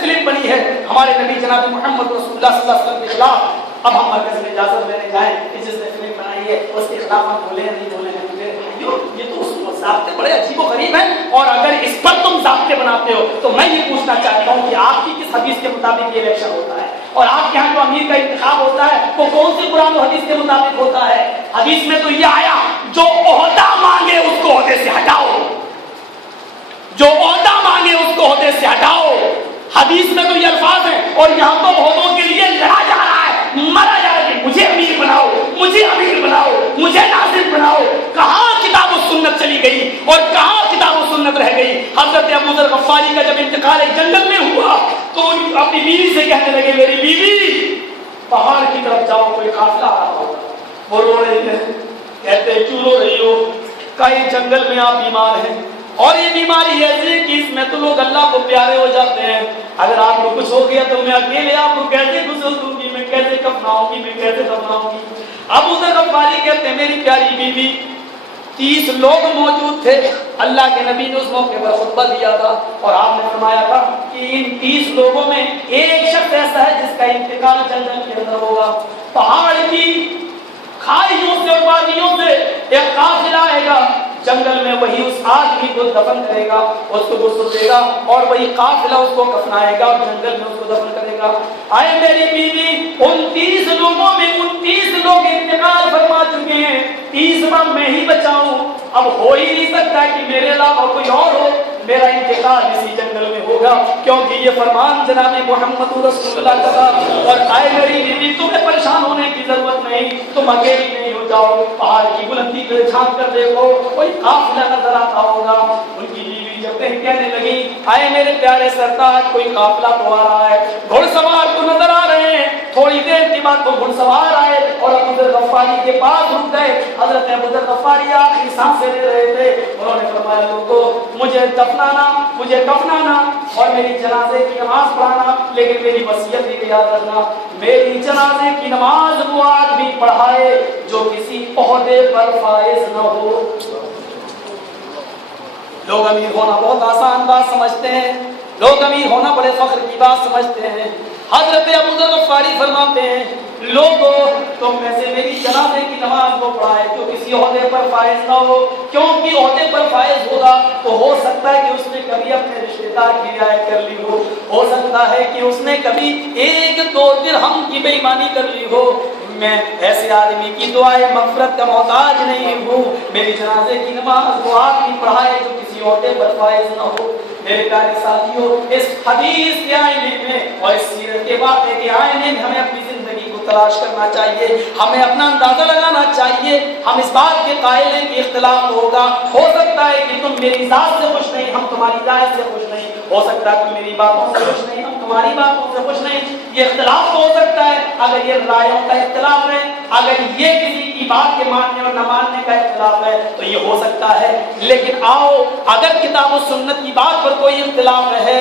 فلم بنی ہے ہمارے نبی جناب محمد رسول اللہ صلی اللہ علیہ وسلم کے خلاف۔ اب ہم مرکز میں اجازت لینے جائیں کہ جس نے فلم بنائی ہے اس کے خلاف ہم بولے نہیں بولے ہیں؟ میرے بھائیوں یہ تو اصول ضابطے بڑے عجیب و غریب ہیں، اور اگر اس پر تم ضابطے بناتے ہو تو میں یہ پوچھنا چاہتا ہوں کہ آپ کی کس حدیث کے مطابق یہ الیکشن ہوتا ہے، اور آپ کے یہاں جو امیر کا انتخاب ہوتا ہے وہ کون سے قرآن و حدیث کے مطابق ہوتا ہے؟ حدیث میں تو یہ آیا جو عہدہ مانگے اس کو عہدے سے ہٹاؤ، جو عہدہ مانگے اس کو عہدے سے ہٹاؤ۔ حدیث میں تو یہ الفاظ ہیں، اور یہاں تو عہدوں کے لیے لڑا جا رہا ہے، مرا جا رہا ہے، مجھے امیر بناؤ، مجھے امیر بناؤ، مجھے ناصر بناؤ۔ کہاں کتاب و سنت چلی گئی اور کہاں کتاب و سنت رہ گئی؟ حضرت ابو ذر غفاری کا جب انتقال ایک جنگل میں ہوا تو اپنی بیوی سے کہنے لگے میری بیوی پہاڑ کی طرف جاؤ، کوئی قافلہ آ رہا ہوگا۔ وہ رو رہی ہے، کہتے کیوں رو رہی ہو؟ کئی جنگل میں آپ بیمار ہیں، اور یہ بیماری ایسی ہے کہ اس میں تو لوگ اللہ کو پیارے ہو جاتے ہیں، اگر آپ کو کچھ ہو گیا تو میں اکیلے آپ کو کیسے غسل دوں گی، میں کیسے کفناؤں گی، میں کیسے دفناؤں گی؟ ابو ذر غفاری کہتے ہیں میری پیاری بیوی 30 لوگ موجود تھے، اللہ کے نبی نے اس موقع پر خطبہ دیا تھا اور آپ نے فرمایا تھا کہ ان 30 لوگوں میں ایک شخص ایسا ہے جس کا انتقال جنگل کے اندر ہوگا۔ پہاڑ کی کھائیوں سے اور وادیوں سے ایک قافلہ آئے گا، جنگل میں وہی اس آدمی کو دفن کرے گا، اس کو غسل دے گا، اور وہی قافلہ اس کو کفنائے گا اور جنگل میں اس کو دفن کرے گا۔ آئے میری بیوی 29 لوگوں میں 29 لوگ انتقال فرما چکے ہیں، 30واں میں ہی بچاؤں؟ اب ہو ہی نہیں سکتا کہ میرے علاوہ کوئی اور ہو، میرا انتقال اسی جنگل میں ہوگا، کیونکہ یہ فرمان جناب محمد رسول اللہ کا۔ اور آئے میری بیوی تمہیں پریشان ہونے کی ضرورت نہیں، تم اکیلی نہیں ہو جاؤ، پہاڑ کی بلندی پہ جھانک کر دیکھو کوئی قافلہ نظر آتا ہوگا۔ ان کی بیوی جب کہنے لگی آئے میرے پیارے سرتاج کوئی قافلہ تو آ رہا ہے، گھڑ سوار تو نظر آ رہے ہیں۔ تھوڑی دیر کے بعد تو گھڑ سوار آئے اور ابو ذر غفاری کے پاس رک گئے۔ حضرت ابو ذر غفاری آخری سانسیں لے رہے تھے، انہوں نے فرمایا لوگوں مجھے دفنانا، مجھے کفنانا اور میری جنازے کی نماز پڑھانا، لیکن میری وصیت بھی یاد رکھنا، میری جنازے کی نماز وہ آدمی پڑھائے جو کسی عہدے پر فائز نہ ہو۔ لوگ امیر ہونا بہت آسان بات سمجھتے ہیں، لوگ امیر ہونا بڑے فخر کی بات سمجھتے ہیں۔ حضرت ابو ذر غفاری فرماتے ہیں لوگوں تم میں سے میری جنازے کی نماز کو پڑھائے جو کسی عہدے پر فائز نہ ہو، کیونکہ عہدے پر فائز ہوگا تو ہو سکتا ہے کہ اس نے کبھی اپنے رشتے دار کی رعایت کر لی ہو سکتا ہے کہ اس نے کبھی 1-2 درہم کی بے ایمانی کر لی ہو۔ میں ایسے آدمی کی دعائے مغفرت کا محتاج نہیں ہوں، میری جنازے کی نماز وہ آدمی پڑھائے جو کسی عہدے پر فائز نہ ہو۔ میرے پیارے ساتھیوں اس حدیث کے آئینے میں اور اس سیرت کے واقعے کے آئینے میں ہمیں اپنی زندگی کو تلاش کرنا چاہیے، ہمیں اپنا اندازہ لگانا چاہیے۔ ہم اس بات کے قائل ہیں کہ اختلاف ہوگا، ہو سکتا ہے کہ تم میری ذات سے خوش نہیں، ہم تمہاری ذات سے خوش نہیں، ہو سکتا ہے تم میری باتوں سے خوش نہیں، ہم تمہاری باتوں سے خوش نہیں۔ یہ اختلاف تو ہو سکتا ہے، اگر یہ رائےوں کا اختلاف ہے، اگر یہ کسی کی بات کے ماننے اور نہ ماننے کا اختلاف ہے تو یہ ہو سکتا ہے، لیکن آؤ اگر کتاب و سنت کی بات پر کوئی اختلاف ہے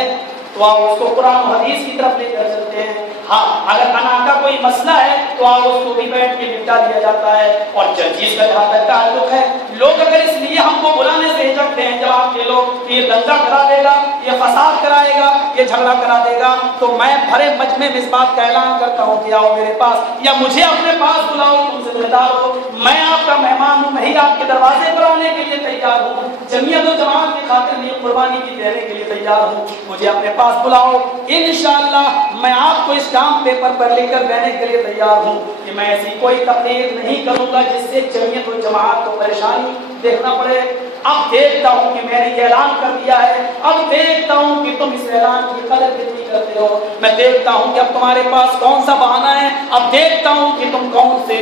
تو آؤ اس کو قرآن و حدیث کی طرف لے کر چلتے ہیں۔ ہاں اگر انا کا کوئی مسئلہ ہے تو آؤ اس کو بھی بیٹھ کے نپٹا دیا جاتا ہے۔ اور چیز کا جہاں تک تعلق ہے، لوگ اگر اس لیے ہم کو بلانے سے ہچکتے ہیں جواب کے لوگ یہ دنگا کرا دے گا، یہ فساد کرائے گا، یہ جھگڑا کرا دے گا، تو میں بھرے مجمع میں اس بات کا اعلان کرتا ہوں کہ آؤ میرے پاس یا مجھے اپنے پاس بلاؤ، تم ذمہ دار ہو، میں آپ کا مہمان ہوں، میں ہی آپ کے دروازے پر آنے کے لیے تیار ہوں، جمعیت و جماعت کی خاطر لیے قربانی کی دینے کے لیے تیار ہوں، مجھے اپنے پاس بلاؤ، انشاءاللہ میں آپ کو اس کام پیپر پر لکھ کر دینے کے لیے تیار ہوں کہ میں ایسی کوئی تقریر نہیں کروں گا جس سے جمعیت و جماعت کو پریشانی دیکھنا پڑے۔ اب دیکھتا ہوں کہ میں نے یہ اعلان کر دیا ہے، اب دیکھتا ہوں کہ تم اس اعلان کی قدر کتنی کرتے ہو، میں دیکھتا ہوں کہ اب تمہارے پاس کون سا بہانہ ہے، اب دیکھتا ہوں کہ تم کون سے